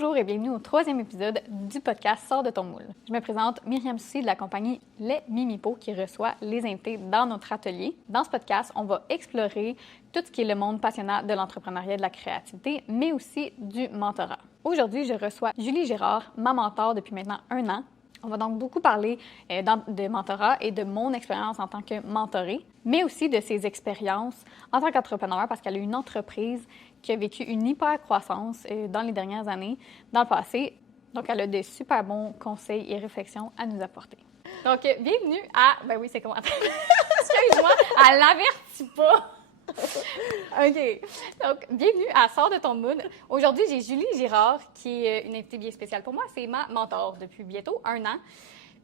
Bonjour et bienvenue au troisième épisode du podcast Sors de ton moule. Je me présente Myriam Sucy de la compagnie Les Mimipo qui reçoit les invités dans notre atelier. Dans ce podcast, on va explorer tout ce qui est le monde passionnant de l'entrepreneuriat et de la créativité, mais aussi du mentorat. Aujourd'hui, je reçois Julie Girard, ma mentor depuis maintenant 1 an. On va donc beaucoup parler de mentorat et de mon expérience en tant que mentorée, mais aussi de ses expériences en tant qu'entrepreneur parce qu'elle a une entreprise qui a vécu une hyper-croissance dans les dernières années, dans le passé. Donc, elle a de super bons conseils et réflexions à nous apporter. Donc, bienvenue à... Ben oui, c'est comment? Excuse-moi, elle l'avertit pas! OK. Donc, bienvenue à Sors de ton moule. Aujourd'hui, j'ai Julie Girard, qui est une invitée bien spéciale pour moi. C'est ma mentor depuis bientôt 1 an.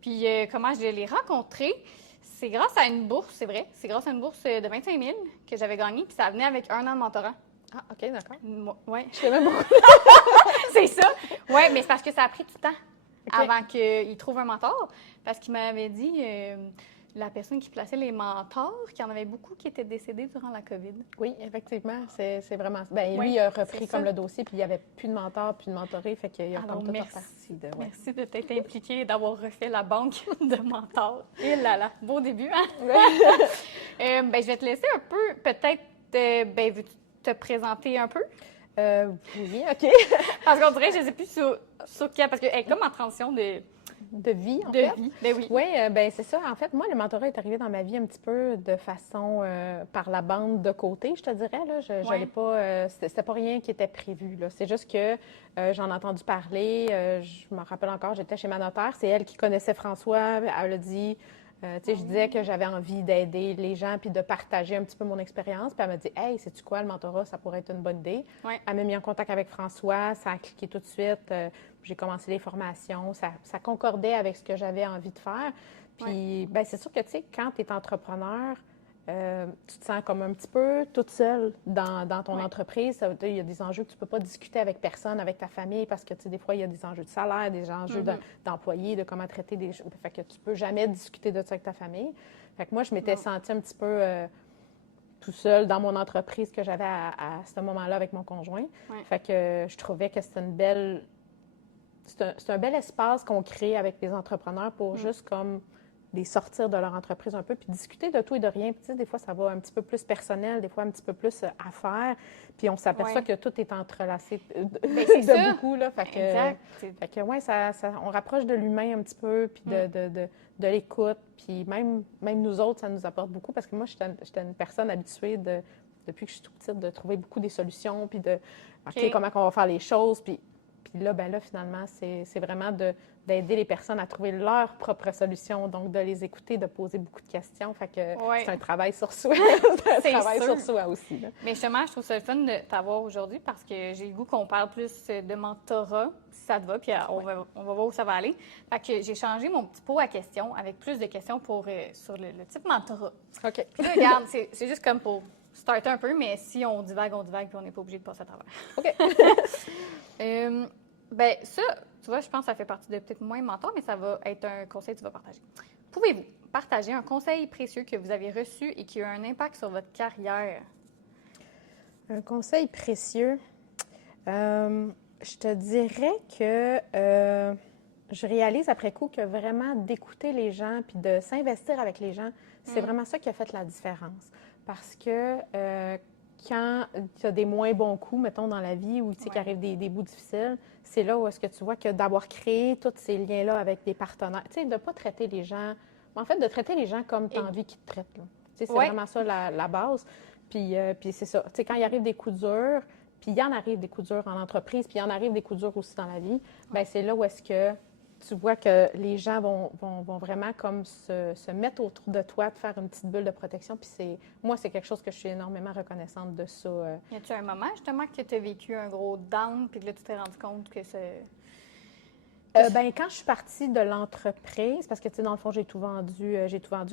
Puis, comment je l'ai rencontrée? C'est grâce à une bourse, c'est vrai. C'est grâce à une bourse de 25 000 que j'avais gagnée. Puis, ça venait avec 1 an de mentorat. Ah, OK, d'accord. Oui. Je sais même beaucoup. C'est ça. Oui, mais c'est parce que ça a pris du temps Okay. avant qu'il trouve un mentor. Parce qu'il m'avait dit... la personne qui plaçait les mentors, qu'il y en avait beaucoup qui étaient décédés durant la COVID. Oui, effectivement, c'est vraiment... Bien, oui, lui, il a repris comme le dossier, puis il n'y avait plus de mentor, plus de mentoré, fait qu'il a alors, comme tout merci. reparti de... Ouais. Merci de t'être impliqué et d'avoir refait la banque de mentors. Et là là, beau début, hein? Ben, je vais te laisser un peu, peut-être, veux-tu te présenter un peu? Oui, OK. Parce qu'on dirait, je ne sais plus sur qui, parce qu'elle est comme en transition De vie, en de fait. vie. Ben oui. Oui, ben c'est ça. En fait, moi, le mentorat est arrivé dans ma vie un petit peu de façon par la bande de côté, je te dirais. Là. Je Ouais. pas, c'était pas rien qui était prévu. Là. C'est juste que j'en ai entendu parler. Je me rappelle encore, j'étais chez ma notaire. C'est elle qui connaissait François. Elle a dit, je disais que j'avais envie d'aider les gens puis de partager un petit peu mon expérience. Puis elle m'a dit, hey, sais-tu quoi, le mentorat, ça pourrait être une bonne idée. Ouais. Elle m'a mis en contact avec François. Ça a cliqué tout de suite. J'ai commencé les formations, ça concordait avec ce que j'avais envie de faire. Puis, ben, c'est sûr que, tu sais, quand tu es entrepreneur, tu te sens comme un petit peu toute seule dans ton entreprise. Il y a des enjeux que tu ne peux pas discuter avec personne, avec ta famille, parce que, tu sais, des fois, il y a des enjeux de salaire, des enjeux d'employés, de comment traiter des choses. Fait que tu peux jamais discuter de ça avec ta famille. Fait que moi, je m'étais sentie un petit peu... tout seul dans mon entreprise que j'avais à ce moment-là avec mon conjoint. Ouais. Fait que je trouvais que c'était une belle... C'est un bel espace qu'on crée avec les entrepreneurs pour juste comme les sortir de leur entreprise un peu, puis discuter de tout et de rien. Puis, tu sais, des fois, ça va un petit peu plus personnel, des fois un petit peu plus affaires. Puis on s'aperçoit que tout est entrelacé de beaucoup. Là. Fait que, exact. Fait que ouais, on rapproche de l'humain un petit peu, puis de l'écoute. Puis même nous autres, ça nous apporte beaucoup parce que moi, j'étais une personne habituée depuis que je suis toute petite, de trouver beaucoup des solutions, puis de comment on va faire les choses. Puis là, finalement, c'est vraiment d'aider les personnes à trouver leur propre solution, donc de les écouter, de poser beaucoup de questions. Fait que c'est un travail sur soi. C'est un travail sur soi aussi. Là. Mais justement, je trouve ça le fun de t'avoir aujourd'hui parce que j'ai le goût qu'on parle plus de mentorat, si ça te va, puis on va voir où ça va aller. Fait que j'ai changé mon petit pot à questions avec plus de questions sur le type mentorat. OK. Puis là, regarde, c'est juste comme pour starter un peu, mais si on divague, puis on n'est pas obligé de passer à travers. OK. Ben ça, tu vois, je pense que ça fait partie de peut-être moins mentor, mais ça va être un conseil que tu vas partager. Pouvez-vous partager un conseil précieux que vous avez reçu et qui a eu un impact sur votre carrière? Un conseil précieux. Je te dirais que je réalise après coup que vraiment d'écouter les gens puis de s'investir avec les gens, c'est vraiment ça qui a fait la différence. Parce que quand tu as des moins bons coups, mettons, dans la vie, ou qu'il arrive des bouts difficiles, c'est là où est-ce que tu vois que d'avoir créé tous ces liens-là avec des partenaires, tu sais, de ne pas traiter les gens, en fait, de traiter les gens comme tu as envie qu'ils te traitent. Là. Tu sais, c'est vraiment ça la base. Puis c'est ça. Tu sais, quand il arrive des coups durs, puis il y en arrive des coups durs en entreprise, puis il y en arrive des coups durs aussi dans la vie, bien, c'est là où est-ce que tu vois que les gens vont vraiment comme se mettre autour de toi, de faire une petite bulle de protection. Puis moi, c'est quelque chose que je suis énormément reconnaissante de ça. Y a-tu un moment, justement, que tu as vécu un gros down, puis que là, tu t'es rendu compte que c'est... Quand je suis partie de l'entreprise, parce que, tu sais, dans le fond, j'ai tout vendu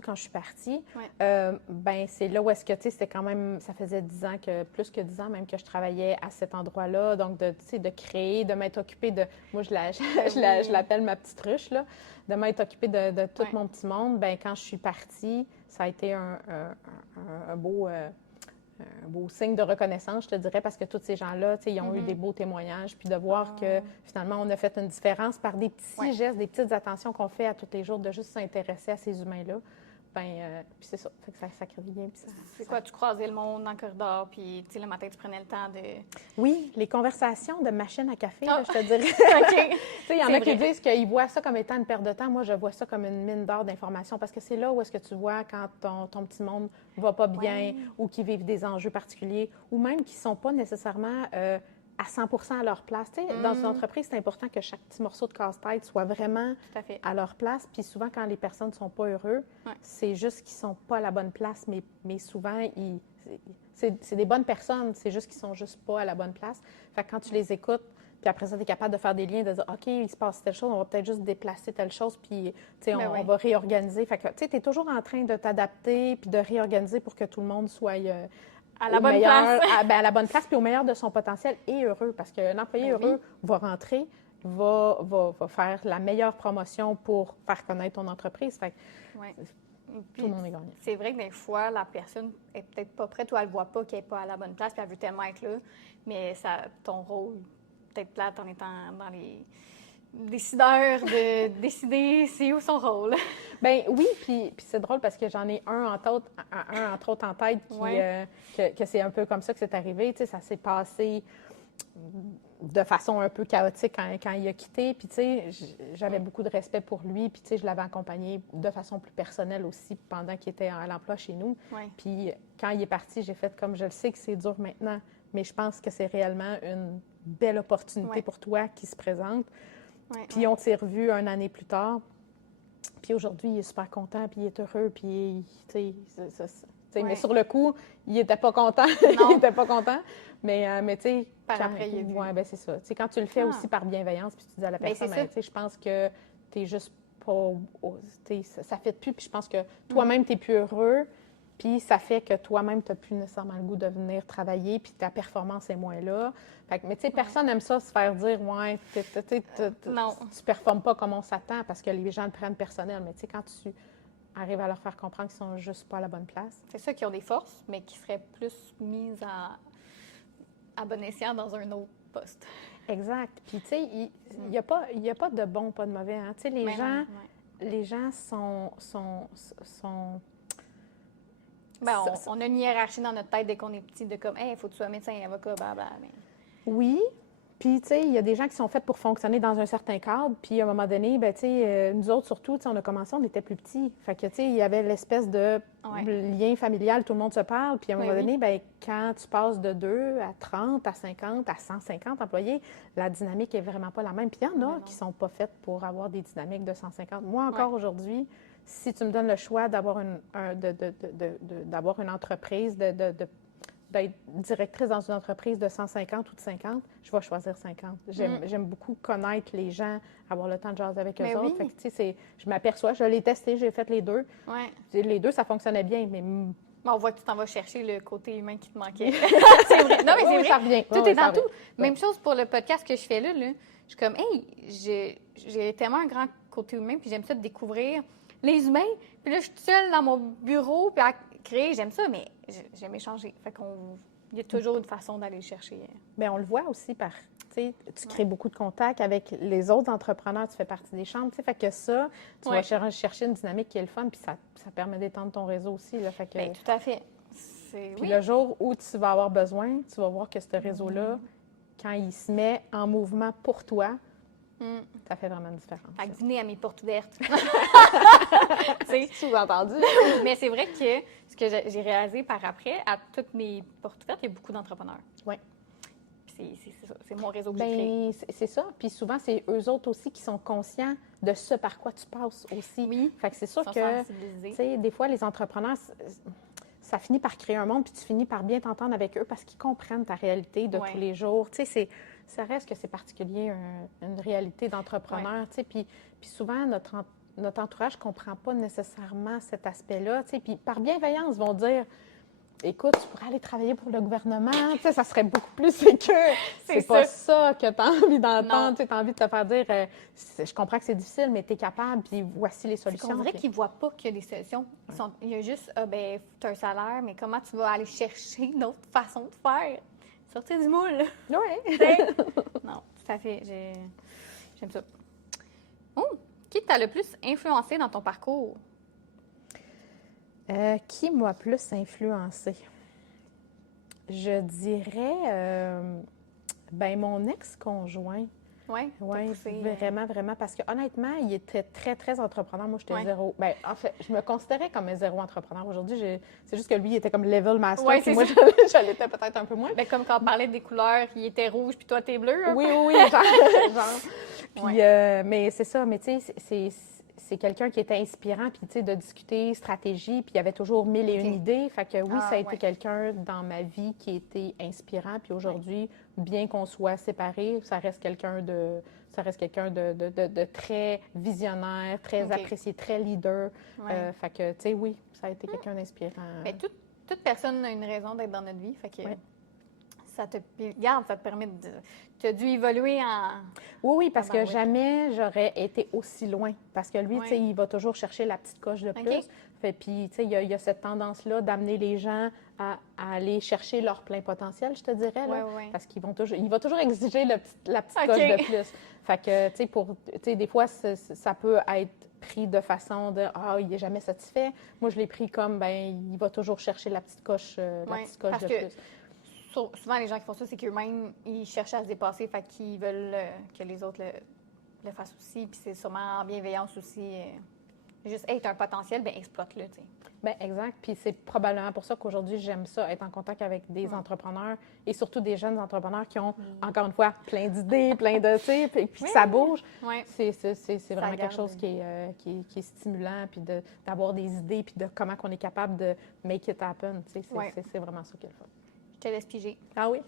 quand je suis partie, c'est là où est-ce que, tu sais, c'était quand même, ça faisait 10 ans, plus que 10 ans même que je travaillais à cet endroit-là, donc tu sais, de créer, de m'être occupée de, moi, je l'appelle ma petite ruche, là, de m'être occupée de tout mon petit monde. Quand je suis partie, ça a été un beau un beau signe de reconnaissance, je te dirais, parce que tous ces gens-là, ils ont eu des beaux témoignages, puis de voir que finalement, on a fait une différence par des petits gestes, des petites attentions qu'on fait à tous les jours, de juste s'intéresser à ces humains-là. Puis c'est ça. Fait que ça crée bien. C'est quoi, tu croisais le monde dans le corridor, puis le matin, tu prenais le temps de... Oui, les conversations de machine à café, là, je te dirais. OK. Il y en a qui disent qu'ils voient ça comme étant une perte de temps. Moi, je vois ça comme une mine d'or d'informations parce que c'est là où est-ce que tu vois quand ton petit monde va pas bien ou qui vivent des enjeux particuliers ou même qui sont pas nécessairement à 100% à leur place. Dans une entreprise, c'est important que chaque petit morceau de casse-tête soit vraiment à leur place. Puis souvent, quand les personnes ne sont pas heureux, c'est juste qu'ils ne sont pas à la bonne place, mais souvent, c'est des bonnes personnes, c'est juste qu'ils ne sont juste pas à la bonne place. Fait que quand tu les écoutes, puis après ça, tu es capable de faire des liens, de dire, OK, il se passe telle chose, on va peut-être juste déplacer telle chose, puis on va réorganiser. Fait que tu es toujours en train de t'adapter, puis de réorganiser pour que tout le monde soit... à la bonne place. À la bonne place, puis au meilleur de son potentiel et heureux. Parce qu'un employé heureux va rentrer, va faire la meilleure promotion pour faire connaître ton entreprise. Fait que tout le monde est gagnant. C'est vrai que des fois, la personne est peut-être pas prête ou elle ne voit pas qu'elle n'est pas à la bonne place, puis elle veut tellement être là. Mais ton rôle, peut-être plate en étant dans les décideurs de décider c'est où son rôle. Bien oui, puis c'est drôle parce que j'en ai un entre autres en tête que c'est un peu comme ça que c'est arrivé. Tu sais, ça s'est passé de façon un peu chaotique quand il a quitté. Puis tu sais, j'avais beaucoup de respect pour lui. Puis tu sais, je l'avais accompagné de façon plus personnelle aussi pendant qu'il était à l'emploi chez nous. Puis quand il est parti, j'ai fait comme je le sais que c'est dur maintenant, mais je pense que c'est réellement une belle opportunité pour toi qui se présente. Puis on s'est revus une année plus tard. Puis aujourd'hui, il est super content, puis il est heureux, puis tu sais, mais sur le coup, il n'était pas content. Il n'était pas content. Mais tu sais, après, il est vu. Ben c'est ça. Tu sais, quand tu le fais aussi par bienveillance, puis tu dis à la personne, tu sais, je pense que tu n'es juste pas... ça ne fait plus, puis je pense que toi-même, tu n'es plus heureux. Puis ça fait que toi-même, tu n'as plus nécessairement le goût de venir travailler, puis ta performance est moins là. Fait que, mais tu sais, personne n'aime ça se faire dire, ouais, tu performes pas comme on s'attend parce que les gens le prennent personnel. Mais tu sais, quand tu arrives à leur faire comprendre qu'ils sont juste pas à la bonne place. C'est ça, qui ont des forces, mais qui seraient plus mises à bon escient dans un autre poste. Exact. Puis tu sais, il n'y a pas de bon, pas de mauvais. Hein? Tu sais, les gens sont on a une hiérarchie dans notre tête dès qu'on est petit, de comme, hey, il faut que tu sois médecin, avocat, blablabla. Mais... Oui. Puis, tu sais, il y a des gens qui sont faits pour fonctionner dans un certain cadre. Puis, à un moment donné, ben tu sais, nous autres, surtout, on a commencé, on était plus petits. Fait que, tu sais, il y avait l'espèce de lien familial, tout le monde se parle. Puis, à un moment donné, ben quand tu passes de 2 à 30, à 50, à 150 employés, la dynamique est vraiment pas la même. Puis, il y en a qui sont pas faites pour avoir des dynamiques de 150. Moi, encore aujourd'hui, si tu me donnes le choix d'avoir d'avoir une entreprise, d'être directrice dans une entreprise de 150 ou de 50, je vais choisir 50. J'aime beaucoup connaître les gens, avoir le temps de jaser avec eux autres. Fait que, tu sais, je m'aperçois, je l'ai testé, j'ai fait les deux. Les deux, ça fonctionnait bien, mais... on voit que tu t'en vas chercher le côté humain qui te manquait. C'est vrai. Non, mais c'est vrai. Ça revient. Tout est dans tout. Même chose pour le podcast que je fais là. Je suis comme, hey, j'ai tellement un grand côté humain, puis j'aime ça de découvrir les humains. Puis là, je suis toute seule dans mon bureau, puis à créer, j'aime ça, mais j'aime échanger. Fait il y a toujours une façon d'aller le chercher. Bien, on le voit aussi par, tu crées beaucoup de contacts avec les autres entrepreneurs, tu fais partie des chambres, fait que ça, tu vas chercher une dynamique qui est le fun, puis ça permet d'étendre ton réseau aussi. Là, fait que, bien, tout à fait. Puis le jour où tu vas avoir besoin, tu vas voir que ce réseau-là, quand il se met en mouvement pour toi, ça fait vraiment une différence. Fait que dîner à mes portes ouvertes. C'est sous-entendu. Mais c'est vrai que ce que j'ai réalisé par après, à toutes mes portes ouvertes, il y a beaucoup d'entrepreneurs. Oui. C'est mon réseau que j'ai créé. C'est ça. Puis souvent, c'est eux autres aussi qui sont conscients de ce par quoi tu passes aussi. Oui. Fait que c'est sûr que, tu sais, des fois, les entrepreneurs, ça finit par créer un monde, puis tu finis par bien t'entendre avec eux parce qu'ils comprennent ta réalité de tous les jours. Tu sais, ça reste que c'est particulier, une réalité d'entrepreneur, tu sais. Puis souvent, notre entourage ne comprend pas nécessairement cet aspect-là, tu sais. Puis par bienveillance, vont dire, écoute, tu pourrais aller travailler pour le gouvernement, tu sais, ça serait beaucoup plus sécure. C'est pas ça que tu as envie d'entendre. Tu as envie de te faire dire, je comprends que c'est difficile, mais tu es capable, puis voici les solutions. On dirait qu'ils ne voient pas qu'il y a des solutions. Il y a juste, tu as un salaire, mais comment tu vas aller chercher une autre façon de faire? Sortir du moule. Oui. Non, tout à fait. J'aime ça. Oh, qui t'a le plus influencé dans ton parcours? Qui m'a plus influencé? Je dirais, mon ex-conjoint. Oui, vraiment, vraiment. Parce que honnêtement, il était très, très entrepreneur. Moi, j'étais zéro. En fait, je me considérais comme un zéro entrepreneur. Aujourd'hui, c'est juste que lui, il était comme level master. Ouais, puis moi, je l'étais peut-être un peu moins. Ben, comme quand on parlait des couleurs, il était rouge, puis toi, t'es bleu. Oui, genre. Puis, mais c'est ça. Mais tu sais, c'est quelqu'un qui était inspirant, puis tu sais, de discuter stratégie, puis il y avait toujours mille et une idées. Fait que oui, ça a été quelqu'un dans ma vie qui était inspirant. Puis aujourd'hui, bien qu'on soit séparés, ça reste quelqu'un de très visionnaire, très apprécié, très leader. Fait que, tu sais, oui, ça a été quelqu'un d'inspirant. Bien, toute personne a une raison d'être dans notre vie. Fait que ça te permet de... Tu as dû évoluer en... Oui, parce que jamais j'aurais été aussi loin. Parce que lui, tu sais, il va toujours chercher la petite coche de plus. Puis, tu sais, il y a cette tendance-là d'amener les gens à aller chercher leur plein potentiel, je te dirais. Là, parce qu'il va toujours exiger la petite coche de plus. Fait que, tu sais, des fois, ça peut être pris de façon de « Ah, il n'est jamais satisfait ». Moi, je l'ai pris comme, il va toujours chercher la petite coche, de plus. Souvent, les gens qui font ça, c'est qu'eux-mêmes, ils cherchent à se dépasser, fait qu'ils veulent que les autres le fassent aussi. Puis c'est sûrement en bienveillance aussi. Juste, hey, t'as un potentiel, bien, exploite-le, tu sais. Bien, exact. Puis c'est probablement pour ça qu'aujourd'hui, j'aime ça, être en contact avec des entrepreneurs et surtout des jeunes entrepreneurs qui ont, encore une fois, plein d'idées, plein de, tu sais, puis que ça bouge. C'est vraiment quelque chose qui est stimulant, puis d'avoir des idées, puis de comment on est capable de make it happen. Tu sais, c'est vraiment ça qui est le fun. Je te laisse piger. Ah oui?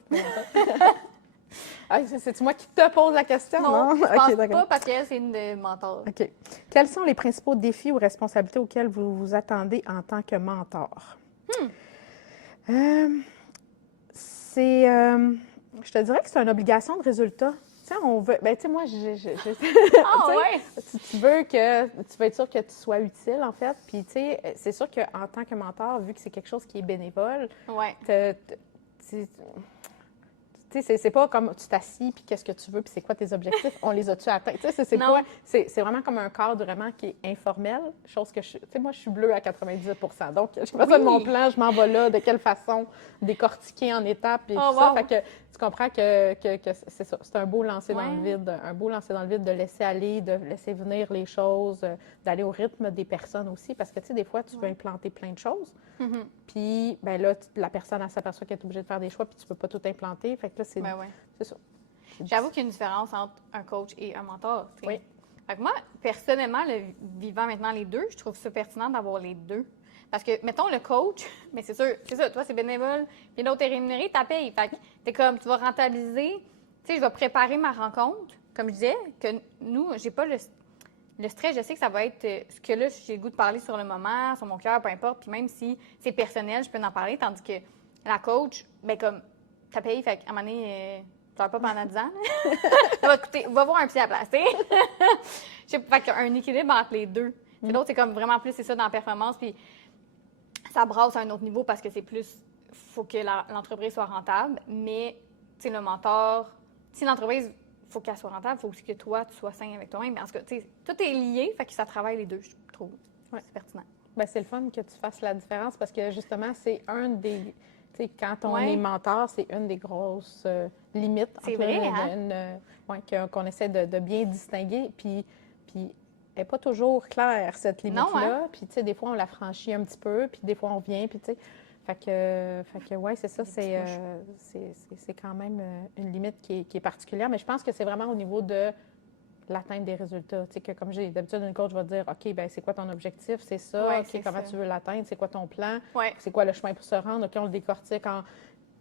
C'est-tu moi qui te pose la question? Non, je pense pas, parce qu'elle, c'est une de mentor. OK. Quels sont les principaux défis ou responsabilités auxquels vous vous attendez en tant que mentor? Je te dirais que c'est une obligation de résultat. Tu sais, on veut... Ben, tu sais, moi, tu veux être sûr que tu sois utile, en fait. Puis, tu sais, c'est sûr qu'en tant que mentor, vu que c'est quelque chose qui est bénévole, tu sais, c'est pas comme tu t'assis, puis qu'est-ce que tu veux, puis c'est quoi tes objectifs, on les a-tu atteints? Tu sais, c'est quoi? C'est vraiment comme un cadre vraiment qui est informel, chose que tu sais, moi, je suis bleue à 98 %. Donc, j'ai besoin de mon plan, je m'en vais là, de quelle façon, décortiquer en étapes, et tout ça. Fait que tu comprends que c'est ça. C'est un beau lancer dans le vide, de laisser aller, de laisser venir les choses, d'aller au rythme des personnes aussi, parce que, tu sais, des fois, tu veux implanter plein de choses, puis, ben là, la personne, elle s'aperçoit qu'elle est obligée de faire des choix, puis tu peux pas tout implanter. Fait que là, c'est ça. J'avoue qu'il y a une différence entre un coach et un mentor. T'sais. Oui. Fait que moi, personnellement, vivant maintenant les deux, je trouve ça pertinent d'avoir les deux. Parce que, mettons, le coach, mais c'est sûr, c'est ça, toi, c'est bénévole, puis l'autre est rémunéré, t'as payé. Fait que t'es comme, tu vas rentabiliser, tu sais, je vais préparer ma rencontre. Comme je disais, que nous, j'ai pas le stress, je sais que ça va être ce que là, j'ai le goût de parler sur le moment, sur mon cœur, peu importe. Puis même si c'est personnel, je peux en parler. Tandis que la coach, bien, comme, t'as payé, fait qu'à un moment donné, tu vas pas pendant 10 ans. Ça va te coûter, va voir un psy à la place, tu sais. Fait qu'il y a un équilibre entre les deux. L'autre, c'est comme vraiment plus, c'est ça, dans la performance. Puis ça brasse à un autre niveau parce que c'est plus, faut que l'entreprise soit rentable. Mais, tu sais, le mentor, si l'entreprise, faut qu'elle soit rentable, il faut aussi que toi, tu sois sain avec toi-même. Parce que, tu sais, tout est lié, fait que ça travaille les deux, je trouve. C'est pertinent. Bien, c'est le fun que tu fasses la différence parce que, justement, c'est un des... Tu sais, quand on est mentor, c'est une des grosses limites. C'est vrai, hein? Qu'on essaie de bien distinguer. Puis elle n'est pas toujours claire, cette limite-là. Non, hein? Puis, tu sais, des fois, on la franchit un petit peu, puis des fois, on vient, puis tu sais... Fait que ouais, c'est ça, c'est quand même une limite qui est particulière. Mais je pense que c'est vraiment au niveau de l'atteinte des résultats. Tu sais, que comme j'ai d'habitude, une coach va dire, OK, bien, c'est quoi ton objectif? C'est ça. OK, comment tu veux l'atteindre? C'est quoi ton plan? C'est quoi le chemin pour se rendre? OK, on le décortique en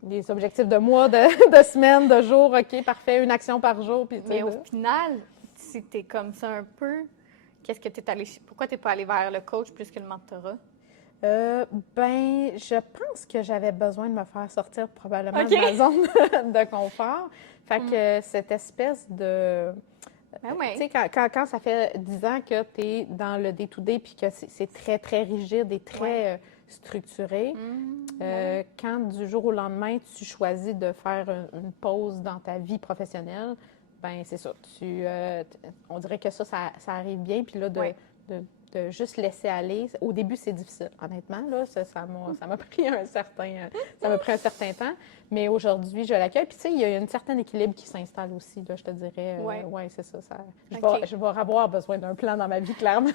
des objectifs de mois, de semaines, de jours. OK, parfait, une action par jour. Puis, mais au final, si tu es comme ça un peu, pourquoi tu n'es pas allé vers le coach plus que le mentorat? Je pense que j'avais besoin de me faire sortir probablement OK. de ma zone de confort. Fait que cette espèce de... Ben ouais. Tu sais, quand ça fait 10 ans que tu es dans le day-to-day puis que c'est très, très rigide et très structuré, quand du jour au lendemain, tu choisis de faire une pause dans ta vie professionnelle, ben c'est ça. On dirait que ça arrive bien. Puis là, de juste laisser aller. Au début, c'est difficile, honnêtement. Là, ça m'a pris ça m'a pris un certain temps. Mais aujourd'hui, je l'accueille. Puis, tu sais, il y a un certain équilibre qui s'installe aussi, là, je te dirais. Ouais. C'est ça. OK. Je vais avoir besoin d'un plan dans ma vie, clairement.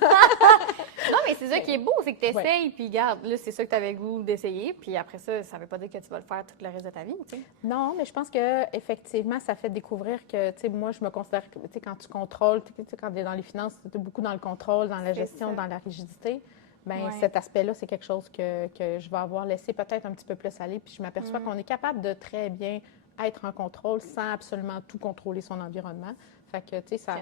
Non, mais c'est ça qui est beau, c'est que tu essayes, puis regarde, là, c'est ça que tu avais le goût d'essayer, puis après ça, ça veut pas dire que tu vas le faire tout le reste de ta vie, tu sais. Non, mais je pense que effectivement, ça fait découvrir que, tu sais, moi, je me considère que, tu sais, quand tu contrôles, tu sais, quand tu es dans les finances, tu es beaucoup dans le contrôle, dans la gestion, dans la rigidité. Bien, cet aspect-là, c'est quelque chose que je vais avoir laissé peut-être un petit peu plus aller. Puis je m'aperçois qu'on est capable de très bien être en contrôle sans absolument tout contrôler son environnement. Fait que, tu sais, ça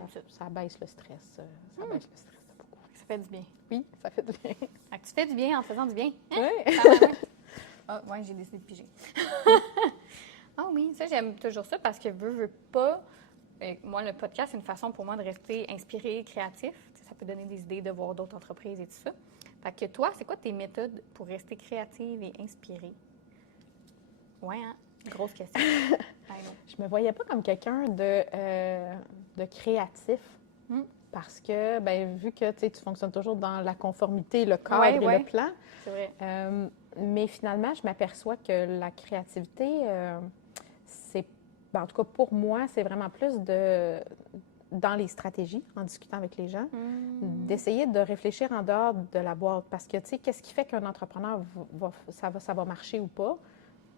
baisse le stress. Ça baisse le stress de beaucoup. Ça fait du bien. Oui, ça fait du bien. Fait que tu fais du bien en faisant du bien. Hein? Oui. Ah, ouais, j'ai décidé de piger. Ah oui, ça, j'aime toujours ça parce que veux pas. Moi, le podcast, c'est une façon pour moi de rester inspiré, créatif. Tu sais, ça peut donner des idées de voir d'autres entreprises et tout ça. Fait que toi, c'est quoi tes méthodes pour rester créative et inspirée? Ouais, hein? Grosse question. Je me voyais pas comme quelqu'un de créatif. Parce que, ben, vu que tu fonctionnes toujours dans la conformité, le cadre et le plan. C'est vrai. Mais finalement, je m'aperçois que la créativité, en tout cas pour moi, c'est vraiment plus dans les stratégies, en discutant avec les gens, d'essayer de réfléchir en dehors de la boîte. Parce que, tu sais, qu'est-ce qui fait qu'un entrepreneur ça va marcher ou pas?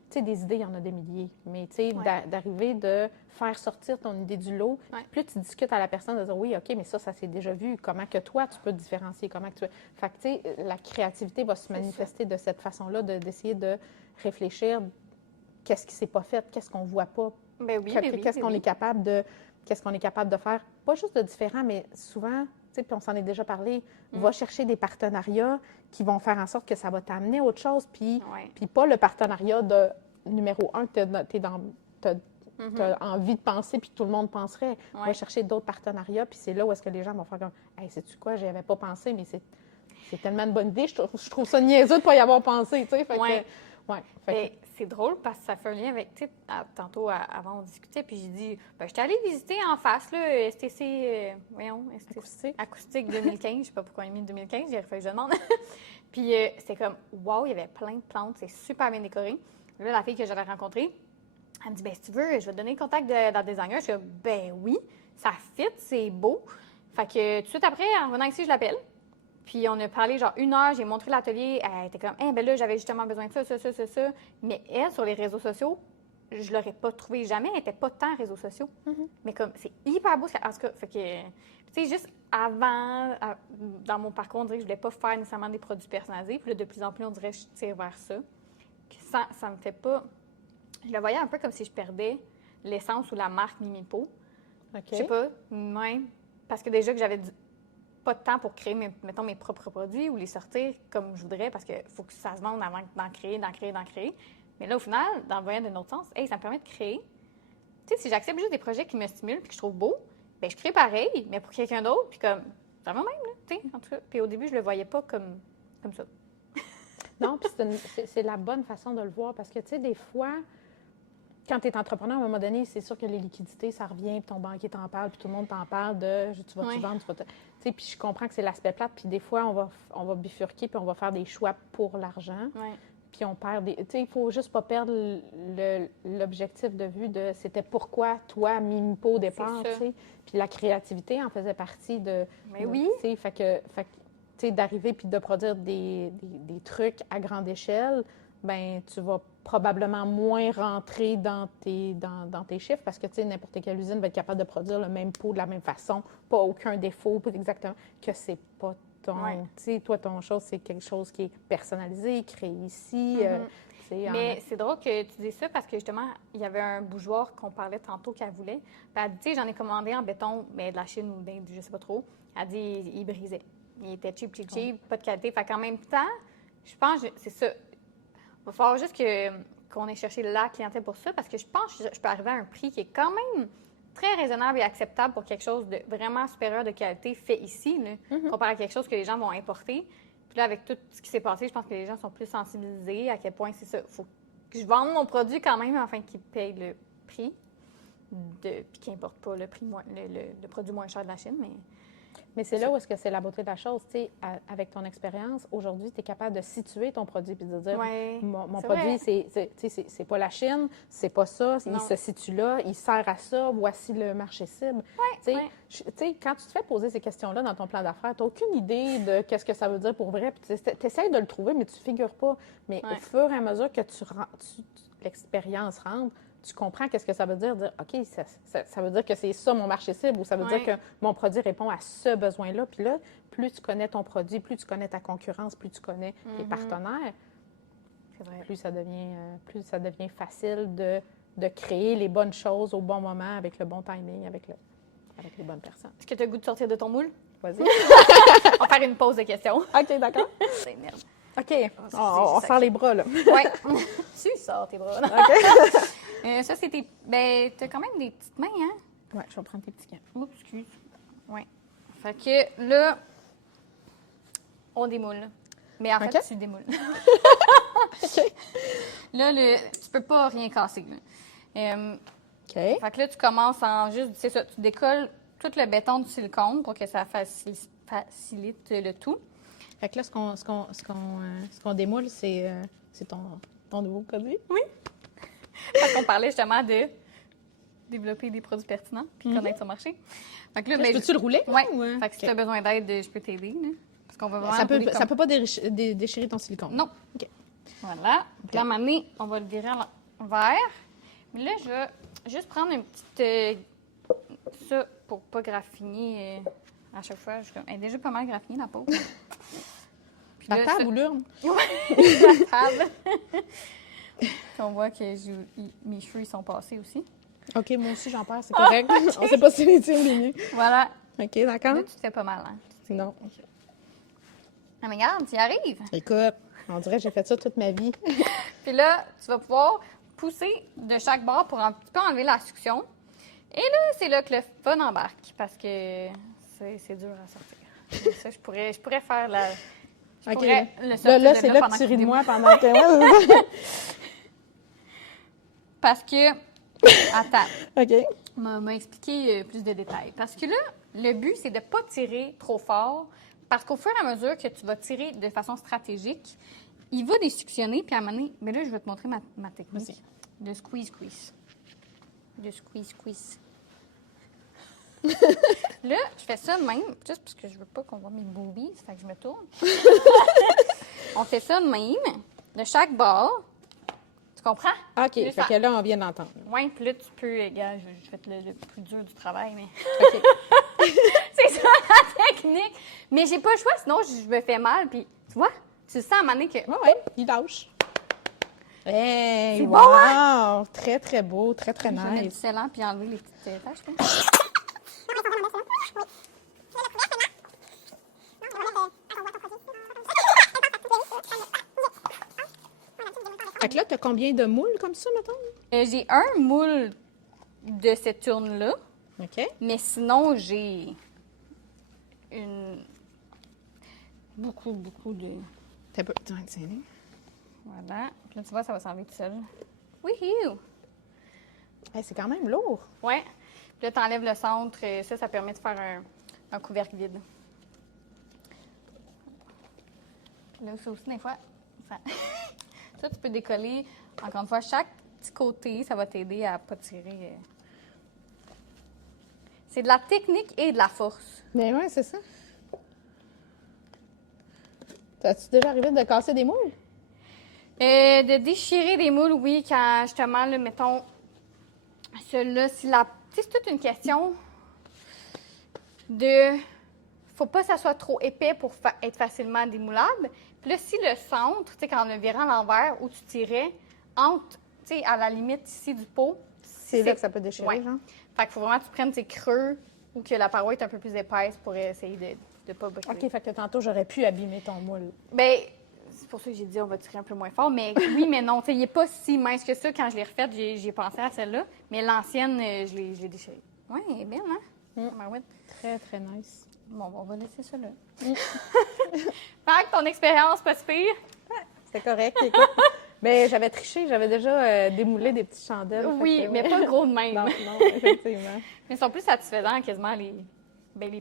Tu sais, des idées, il y en a des milliers. Mais, tu sais, d'arriver de faire sortir ton idée du lot, plus tu discutes à la personne de dire, oui, OK, mais ça s'est déjà vu. Comment que toi, tu peux te différencier? Comment que tu... Fait que, tu sais, la créativité va se manifester de cette façon-là, d'essayer de réfléchir qu'est-ce qui s'est pas fait, qu'est-ce qu'on voit pas, qu'est-ce qu'on est capable de faire. Pas juste de différent, mais souvent... Puis on s'en est déjà parlé, va chercher des partenariats qui vont faire en sorte que ça va t'amener à autre chose, puis pas le partenariat de numéro un que tu as envie de penser puis que tout le monde penserait. Va chercher d'autres partenariats, puis c'est là où est-ce que les gens vont faire comme « Hey, sais-tu quoi, j'y avais pas pensé, mais c'est tellement une bonne idée, je trouve ça niaiseux de pas y avoir pensé. » C'est drôle parce que ça fait un lien avec, tu sais, tantôt, avant on discutait, puis j'ai dit, j'étais allée visiter en face, là, STC, Acoustique 2015, je sais pas pourquoi on a mis 2015, j'ai refait que je demande. Puis c'est comme, wow, il y avait plein de plantes, c'est super bien décoré. Là, la fille que j'avais rencontrée, elle me dit, si tu veux, je vais te donner le contact d'un designer. Je suis comme, oui, ça fit, c'est beau. Fait que tout de suite après, en venant ici, je l'appelle. Puis on a parlé genre 1 heure, j'ai montré l'atelier, elle était comme, là, j'avais justement besoin de ça. Mais elle, sur les réseaux sociaux, je l'aurais pas trouvé jamais, elle n'était pas tant réseaux sociaux. Mais comme, c'est hyper beau. En tout cas, fait que, tu sais, juste avant, dans mon parcours, on dirait que je voulais pas faire nécessairement des produits personnalisés. Puis là, de plus en plus, on dirait que je tire vers ça. Ça me fait pas... Je le voyais un peu comme si je perdais l'essence ou la marque Mimipo. Je sais pas, même, parce que déjà que j'avais pas de temps pour créer, mettons, mes propres produits ou les sortir comme je voudrais parce qu'il faut que ça se vende avant d'en créer. Mais là, au final, dans le voyant d'un autre sens, ça me permet de créer. Tu sais, si j'accepte juste des projets qui me stimulent et que je trouve beaux, je crée pareil, mais pour quelqu'un d'autre, puis comme, ça va même, là, tu sais, en tout cas. Puis au début, je le voyais pas comme ça. Non, puis c'est la bonne façon de le voir parce que, tu sais, des fois... Quand tu es entrepreneur, à un moment donné, c'est sûr que les liquidités, ça revient, puis ton banquier t'en parle, puis tout le monde t'en parle de tu vas-tu vendre, tu vas... Tu sais, puis je comprends que c'est l'aspect plate, puis des fois, on va bifurquer, puis on va faire des choix pour l'argent, puis on perd des... Tu sais, il faut juste pas perdre l'objectif de vue de c'était pourquoi toi, Mimipo, au départ, tu sais. Puis la créativité en faisait partie de... Mais oui! Tu sais, fait que tu sais, d'arriver puis de produire des trucs à grande échelle, ben tu vas probablement moins rentrer dans tes chiffres parce que, tu sais, n'importe quelle usine va être capable de produire le même pot de la même façon, pas aucun défaut, pas exactement, que c'est pas ton... Tu sais, toi, ton chose, c'est quelque chose qui est personnalisé, créé ici. Mais c'est drôle que tu dises ça parce que, justement, il y avait un bougeoir qu'on parlait tantôt qu'elle voulait. Puis elle dit, tu sais, j'en ai commandé en béton, mais de la Chine ou d'Inde, je sais pas trop. Elle dit, il brisait. Il était cheap, pas de qualité. Fait qu'en même temps, Je pense que c'est ça. Il va falloir juste qu'on ait cherché la clientèle pour ça, parce que je pense que je peux arriver à un prix qui est quand même très raisonnable et acceptable pour quelque chose de vraiment supérieur de qualité fait ici, là, comparé à quelque chose que les gens vont importer. Puis là, avec tout ce qui s'est passé, je pense que les gens sont plus sensibilisés à quel point c'est ça. Il faut que je vende mon produit quand même afin qu'ils payent le prix, puis qu'ils n'importent pas le produit moins cher de la Chine, Mais c'est là où est-ce que c'est la beauté de la chose, tu sais, avec ton expérience, aujourd'hui, tu es capable de situer ton produit puis de dire, mon produit, c'est pas la Chine, c'est pas ça, il se situe là, il sert à ça, voici le marché cible. Tu sais, quand tu te fais poser ces questions-là dans ton plan d'affaires, tu n'as aucune idée de qu'est-ce que ça veut dire pour vrai, puis tu essaies de le trouver, mais tu ne figures pas. Mais au fur et à mesure que l'expérience rentre, tu comprends qu'est-ce que ça veut dire OK, ça veut dire que c'est ça mon marché cible, ou ça veut dire que mon produit répond à ce besoin-là. Puis là, plus tu connais ton produit, plus tu connais ta concurrence, plus tu connais tes partenaires, plus ça devient facile de créer les bonnes choses au bon moment, avec le bon timing, avec les bonnes personnes. Est-ce que tu as le goût de sortir de ton moule? Vas-y. On va faire une pause de questions. OK, d'accord. C'est merde. OK, on sort les bras, là. Oui. Tu sors tes bras. OK. Ça, c'était. Ben, t'as quand même des petites mains, hein? Oui, je vais prendre tes petits gants. Oups, excuse. Oui. Fait que là, on démoule. Mais en fait, tu démoules. OK. Là, tu peux pas rien casser. Là. OK. Fait que là, tu commences en juste. C'est ça, tu décolles tout le béton du silicone pour que ça facilite le tout. Fait que là, ce qu'on démoule, c'est ton nouveau produit? Oui. Parce qu'on parlait justement de développer des produits pertinents puis connaître son marché. Fait que là, peux-tu le rouler? Oui. Fait que si tu as besoin d'aide, je peux t'aider. Parce qu'on va vraiment ça peut pas déchirer ton silicone? Non. OK. Voilà. Puis là, à un moment donné, on va le virer à l'envers. Mais là, je vais juste prendre une petite... ça, pour pas graffiner à chaque fois. Elle est déjà pas mal graffinée, la peau. La table ou l'urne? Oui, la table. On voit que mes cheveux ils sont passés aussi. OK, moi aussi, j'en perds, c'est correct. Okay. On sait pas si les tiens, les mieux. Voilà. OK, d'accord. Là, tu te fais pas mal, hein? Non. Ah, mais regarde, tu y arrives. Écoute, on dirait que j'ai fait ça toute ma vie. Puis là, tu vas pouvoir pousser de chaque bord pour un petit peu enlever la succion. Et là, c'est là que le fun embarque, parce que c'est dur à sortir. Ça, je pourrais faire la... OK. Là, c'est là que tu ris de moi pendant que... Parce que... Attends. OK. M'a expliqué plus de détails. Parce que là, le but, c'est de ne pas tirer trop fort, parce qu'au fur et à mesure que tu vas tirer de façon stratégique, il va désuctionner, puis à un moment donné... Mais là, je vais te montrer ma technique. Merci. De squeeze. De squeeze. Là, je fais ça de même, juste parce que je veux pas qu'on voit mes boobies, ça fait que je me tourne. On fait ça de même, de chaque bord. Tu comprends? OK, fait que là, on vient d'entendre. Oui, puis là, tu peux... Regarde, je vais te le plus dur du travail, mais... OK. C'est ça, la technique! Mais j'ai pas le choix, sinon je me fais mal, puis tu vois, tu sens à un moment donné que... Oui, il lâche. Hey, c'est wow! bon, hein? Très, très beau, très, très Je vais mettre du nice. scellant puis enlever les petites taches. Fait que là, tu as combien de moules comme ça, mettons? J'ai un moule de cette urne-là, OK. mais sinon, j'ai beaucoup de... T'as pas... Tiens, Voilà. Puis là, tu vois, ça va s'enlever tout seul. Oui, hey, c'est quand même lourd. ouais. Puis là, tu enlèves le centre. Et ça permet de faire un couvercle vide. Puis là, ça aussi, des fois, ça, tu peux décoller. Encore une fois, chaque petit côté, ça va t'aider à ne pas tirer. C'est de la technique et de la force. Mais ouais, c'est ça. T'as-tu déjà arrivé de casser des moules? De déchirer des moules, oui, quand justement, là, mettons, celui-là, c'est toute une question de... Faut pas que ça soit trop épais pour être facilement démoulable. Puis là, si le centre, tu sais, quand on le virait à l'envers, où tu tirais, entre, tu sais, à la limite ici du pot... C'est là que ça peut déchirer, ouais. genre? Fait qu'il faut vraiment que tu prennes tes creux ou que la paroi est un peu plus épaisse pour essayer de ne pas briser. OK, fait que tantôt, j'aurais pu abîmer ton moule. Bien, c'est pour ça que j'ai dit on va tirer un peu moins fort. Mais oui, mais non. Il n'est pas si mince que ça. Quand je l'ai refaite, j'ai pensé à celle-là. Mais l'ancienne, je l'ai déchirée. Oui, elle est belle, hein? Ouais. Très, très nice. Bon, on va laisser ça là. Fait que ton expérience, pas si pire. C'est correct, écoute. Mais j'avais triché, j'avais déjà démoulé des petites chandelles. Oui, mais pas gros de même. Non, effectivement. Mais ils sont plus satisfaisants quasiment, les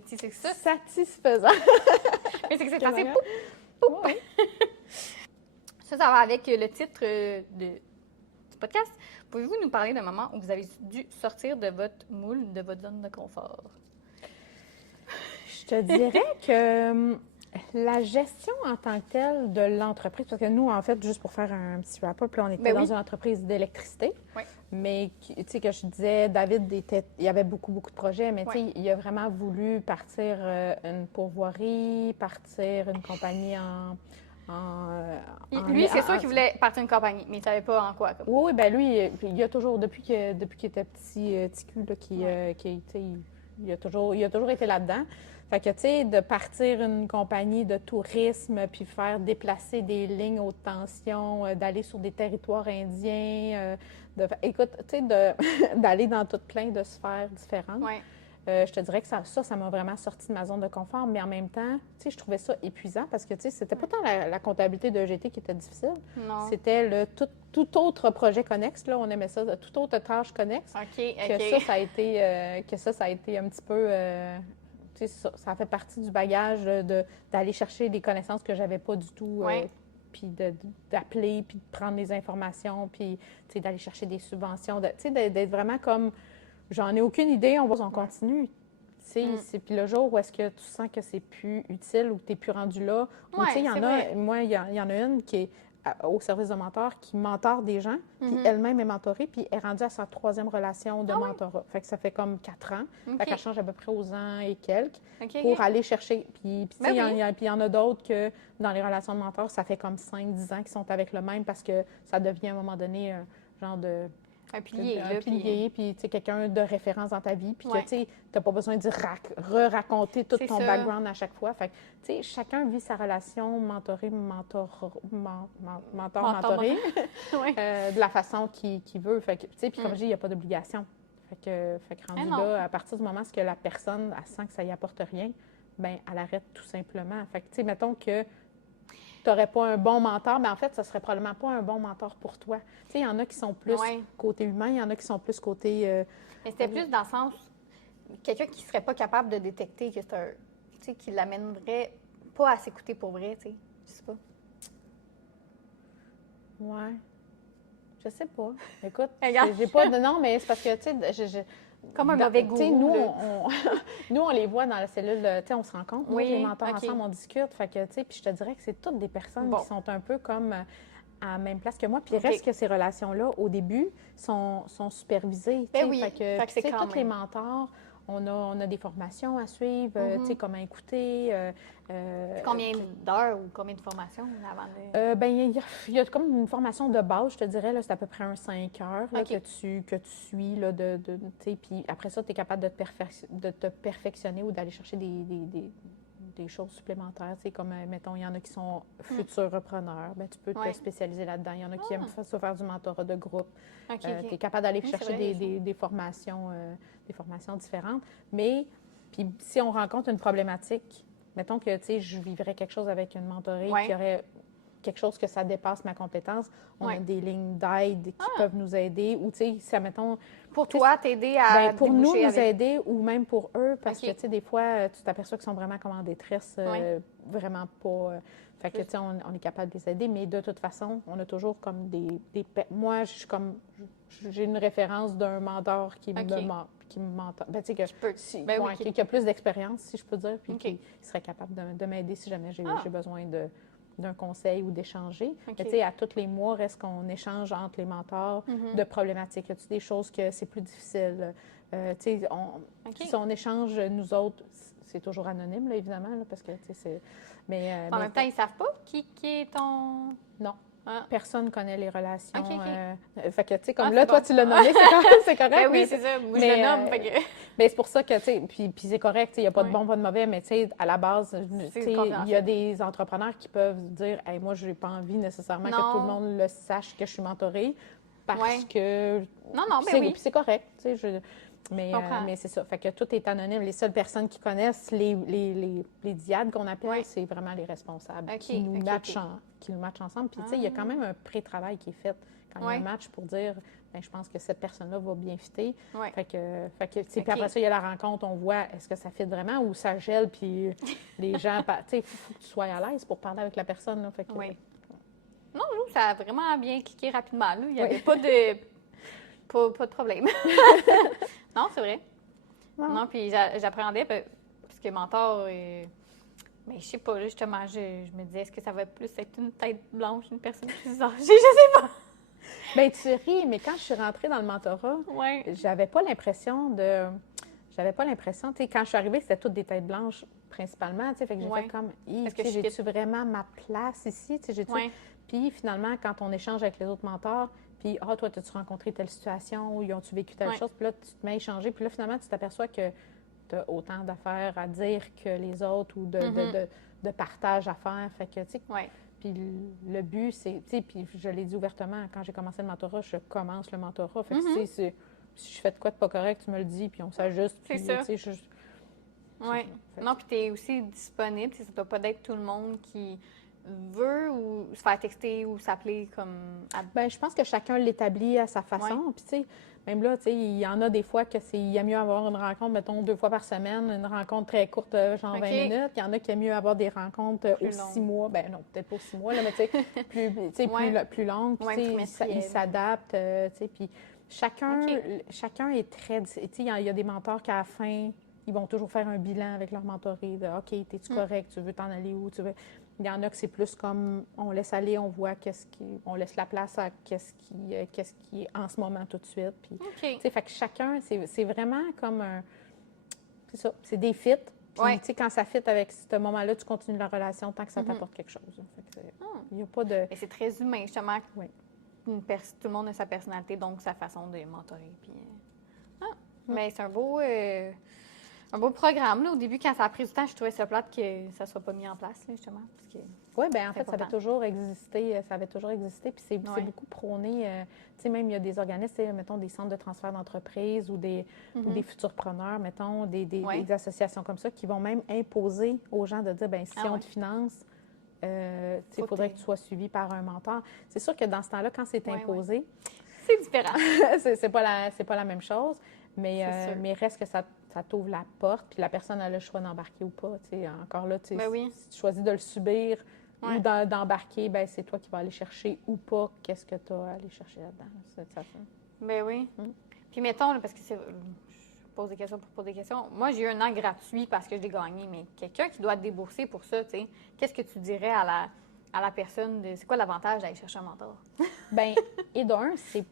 petits. C'est ça. Satisfaisant. Mais c'est que c'est passé poup, poup. Ça va avec le titre du podcast. Pouvez-vous nous parler d'un moment où vous avez dû sortir de votre moule, de votre zone de confort? Je te dirais que la gestion en tant que telle de l'entreprise, parce que nous, en fait, juste pour faire un petit wrap-up, là, on était dans une entreprise d'électricité. Oui. Mais, tu sais, que je disais, David, il y avait beaucoup, beaucoup de projets, mais tu sais, il a vraiment voulu partir une pourvoirie, partir une compagnie lui, c'est sûr qu'il voulait partir une compagnie, mais il ne savait pas en quoi. Oui, bien lui, il a toujours, depuis qu'il était petit cul, là, il a toujours été là-dedans. Fait que, tu sais, de partir une compagnie de tourisme, puis faire déplacer des lignes haute tension, d'aller sur des territoires indiens, écoute, tu sais, d'aller dans toutes plein de sphères différentes. Ouais. Je te dirais que ça m'a vraiment sorti de ma zone de confort, mais en même temps, tu sais, je trouvais ça épuisant parce que, tu sais, c'était pas tant la comptabilité de GT qui était difficile. Non. C'était le tout autre projet connexe, là, on aimait ça, toute autre tâche connexe. Que ça a été un petit peu... tu sais, ça fait partie du bagage d'aller chercher des connaissances que j'avais pas du tout. Puis d'appeler, puis de prendre des informations, puis, tu sais, d'aller chercher des subventions. Tu sais, d'être vraiment comme... J'en ai aucune idée, on continue. Tu sais, puis le jour où est-ce que tu sens que c'est plus utile ou que tu n'es plus rendu là, ou tu sais, il y en a une qui est au service de mentor qui mentore des gens, puis elle-même est mentorée, puis elle est rendue à sa 3e relation de mentorat. Fait que ça fait comme 4 ans. Fait qu'elle change à peu près aux ans et quelques pour aller chercher. Puis tu sais, il y en a d'autres que dans les relations de mentor, ça fait comme 5-10 ans qu'ils sont avec le même parce que ça devient à un moment donné genre de... Un pilier, puis tu sais, quelqu'un de référence dans ta vie, puis que, tu sais, t'as pas besoin de re-raconter tout ton background à chaque fois. Fait que, tu sais, chacun vit sa relation mentoré, mentoré, de la façon qu'il veut. Fait que, tu sais, puis comme je dis, il n'y a pas d'obligation. Fait que rendu là, à partir du moment où la personne, elle sent que ça y apporte rien, bien, elle arrête tout simplement. Fait que, tu sais, mettons que tu n'aurais pas un bon mentor, mais en fait, ce ne serait probablement pas un bon mentor pour toi. Tu sais, il y en a qui sont plus côté humain, il y en a qui sont plus côté... Mais c'était plus dans le sens, quelqu'un qui ne serait pas capable de détecter que c'est un... Tu sais, qui l'amènerait pas à s'écouter pour vrai, tu sais. Je sais pas. Ouais. Je sais pas. Écoute, j'ai pas de... Non, mais c'est parce que, tu sais, comme un mauvais goût. Nous, on les voit dans la cellule, tu sais, on se rencontre. Nous, les mentors ensemble, on discute. Fait que, tu sais, puis je te dirais que c'est toutes des personnes qui sont un peu comme à la même place que moi. Puis il reste que ces relations-là, au début, sont supervisées. Ben oui. Fait que tu sais, tous les mentors, on a des formations à suivre, tu sais, comment écouter. Combien d'heures ou combien de formations avant de... Ben, il y a comme une formation de base, je te dirais, là, c'est à peu près 5 heures là, que tu suis, là, tu sais, puis après ça, tu es capable de te perfectionner ou d'aller chercher des choses supplémentaires, tu sais, comme, mettons, il y en a qui sont futurs repreneurs, ben, tu peux te spécialiser là-dedans. Il y en a qui aiment ça faire du mentorat de groupe. Tu es capable d'aller chercher des formations différentes. Mais, puis si on rencontre une problématique, mettons que, tu sais, je vivrais quelque chose avec une mentorée qui aurait quelque chose que ça dépasse ma compétence, on a des lignes d'aide qui peuvent nous aider, ou, tu sais, ça, mettons... Pour toi, t'aider à pour nous aider, ou même pour eux, parce que, tu sais, des fois, tu t'aperçois qu'ils sont vraiment comme en détresse, vraiment pas... fait que, tu sais, on est capable de les aider, mais de toute façon, on a toujours comme moi, je suis comme... J'ai une référence d'un mentor qui me mentor. Ben, tu sais, qui a plus d'expérience, si je peux dire, puis qui serait capable de m'aider si jamais j'ai besoin d'un conseil ou d'échanger. Mais tu sais, à tous les mois, reste qu'on échange entre les mentors de problématiques. Y a-t-il des choses que c'est plus difficile? Tu sais, si on échange, nous autres, c'est toujours anonyme, là, évidemment, là, parce que, tu sais, c'est... en même temps, ils ne savent pas qui est ton... Non. personne ne connaît les relations. OK. Fait que, tu sais, comme là, toi, tu l'as nommé, c'est correct. Ben oui, c'est ça. Moi, je le nomme. Fait que... Mais c'est pour ça que, tu sais, puis c'est correct, il n'y a pas de bon, pas de mauvais, mais tu sais, à la base, tu sais, il y a des entrepreneurs qui peuvent dire, hey, moi, je n'ai pas envie nécessairement que tout le monde le sache que je suis mentorée parce que. Non, ben oui. Puis c'est correct, tu sais. Mais c'est ça. Fait que tout est anonyme. Les seules personnes qui connaissent les diades qu'on appelle, c'est vraiment les responsables qui nous matchent ensemble. Puis, tu sais, il y a quand même un pré-travail qui est fait quand il y a un match pour dire, bien, je pense que cette personne-là va bien fitter. Fait que tu sais, puis après ça, il y a la rencontre, on voit est-ce que ça fit vraiment ou ça gèle, puis les gens, tu sais, il faut que tu sois à l'aise pour parler avec la personne. Là, fait que, non, ça a vraiment bien cliqué rapidement. Là. Il n'y avait pas de... Pas de problème. Non, c'est vrai. Non, puis j'appréhendais, parce que mentor, mais je sais pas, justement, je me disais, est-ce que ça va plus être une tête blanche, une personne plus âgée? Je sais pas. Bien, tu ris, mais quand je suis rentrée dans le mentorat, j'avais pas l'impression, tu sais, quand je suis arrivée, c'était toutes des têtes blanches, principalement, tu sais, fait que j'ai fait comme, j'ai-tu vraiment ma place ici? Tu sais, Puis finalement, quand on échange avec les autres mentors, puis, toi, as-tu rencontré telle situation ou ils ont-tu vécu telle chose? Puis là, tu te mets à échanger. Puis là, finalement, tu t'aperçois que tu as autant d'affaires à dire que les autres ou de partage à faire. Fait que, tu sais, puis le but, c'est, tu sais, puis je l'ai dit ouvertement, quand j'ai commencé le mentorat, je commence le mentorat. Fait que, tu sais, si je fais de quoi de pas correct, tu me le dis, puis on s'ajuste. C'est ça. Oui. Non, puis tu es aussi disponible. Ça ne doit pas être tout le monde qui veut ou se faire texter ou s'appeler comme... Bien, je pense que chacun l'établit à sa façon. Puis, tu sais, même là, tu sais, il y en a des fois que il y a mieux avoir une rencontre, mettons, 2 fois par semaine, une rencontre très courte, genre 20 minutes. Il y en a qui aiment mieux avoir des rencontres aux 6 mois. Bien, non, peut-être pas aux 6 mois, là, mais tu sais, plus longues. Puis, tu sais, ils s'adaptent, tu sais, puis chacun est très... Tu sais, il y a des mentors qui, à la fin, ils vont toujours faire un bilan avec leur mentoré de « OK, es-tu correct? Tu veux t'en aller où? Tu veux... » Il y en a que c'est plus comme on laisse aller, on voit on laisse la place à qu'est-ce qui est en ce moment tout de suite. Puis, tu sais, fait que chacun, c'est vraiment comme un... C'est ça, c'est des fits. Puis, tu sais, quand ça fit avec ce moment-là, tu continues la relation tant que ça t'apporte quelque chose. Fait que il n'y a pas de... Mais c'est très humain, justement. Tout le monde a sa personnalité, donc sa façon de mentorer. Puis, mais c'est un beau programme. Là. Au début, quand ça a pris du temps, je trouvais ça plate que ça ne soit pas mis en place, là, justement. Oui, bien, en fait, ça avait toujours existé. Puis c'est beaucoup prôné. Tu sais, même, il y a des organismes, mettons, des centres de transfert d'entreprise ou des futurpreneurs, mettons, des associations comme ça qui vont même imposer aux gens de dire, bien, si on te finance, il faudrait que tu sois suivi par un mentor. C'est sûr que dans ce temps-là, quand c'est imposé... C'est différent. c'est pas la même chose, mais reste que ça t'ouvre la porte, puis la personne a le choix d'embarquer ou pas. Encore là, si tu choisis de le subir ou d'embarquer, ben c'est toi qui vas aller chercher ou pas qu'est-ce que tu as à aller chercher là-dedans. Ben oui. Puis mettons, là, parce que je pose des questions pour poser des questions. Moi, j'ai eu un an gratuit parce que je l'ai gagné, mais quelqu'un qui doit débourser pour ça, tu sais, qu'est-ce que tu dirais à la personne? C'est quoi l'avantage d'aller chercher un mentor? Bien, et d'un, c'est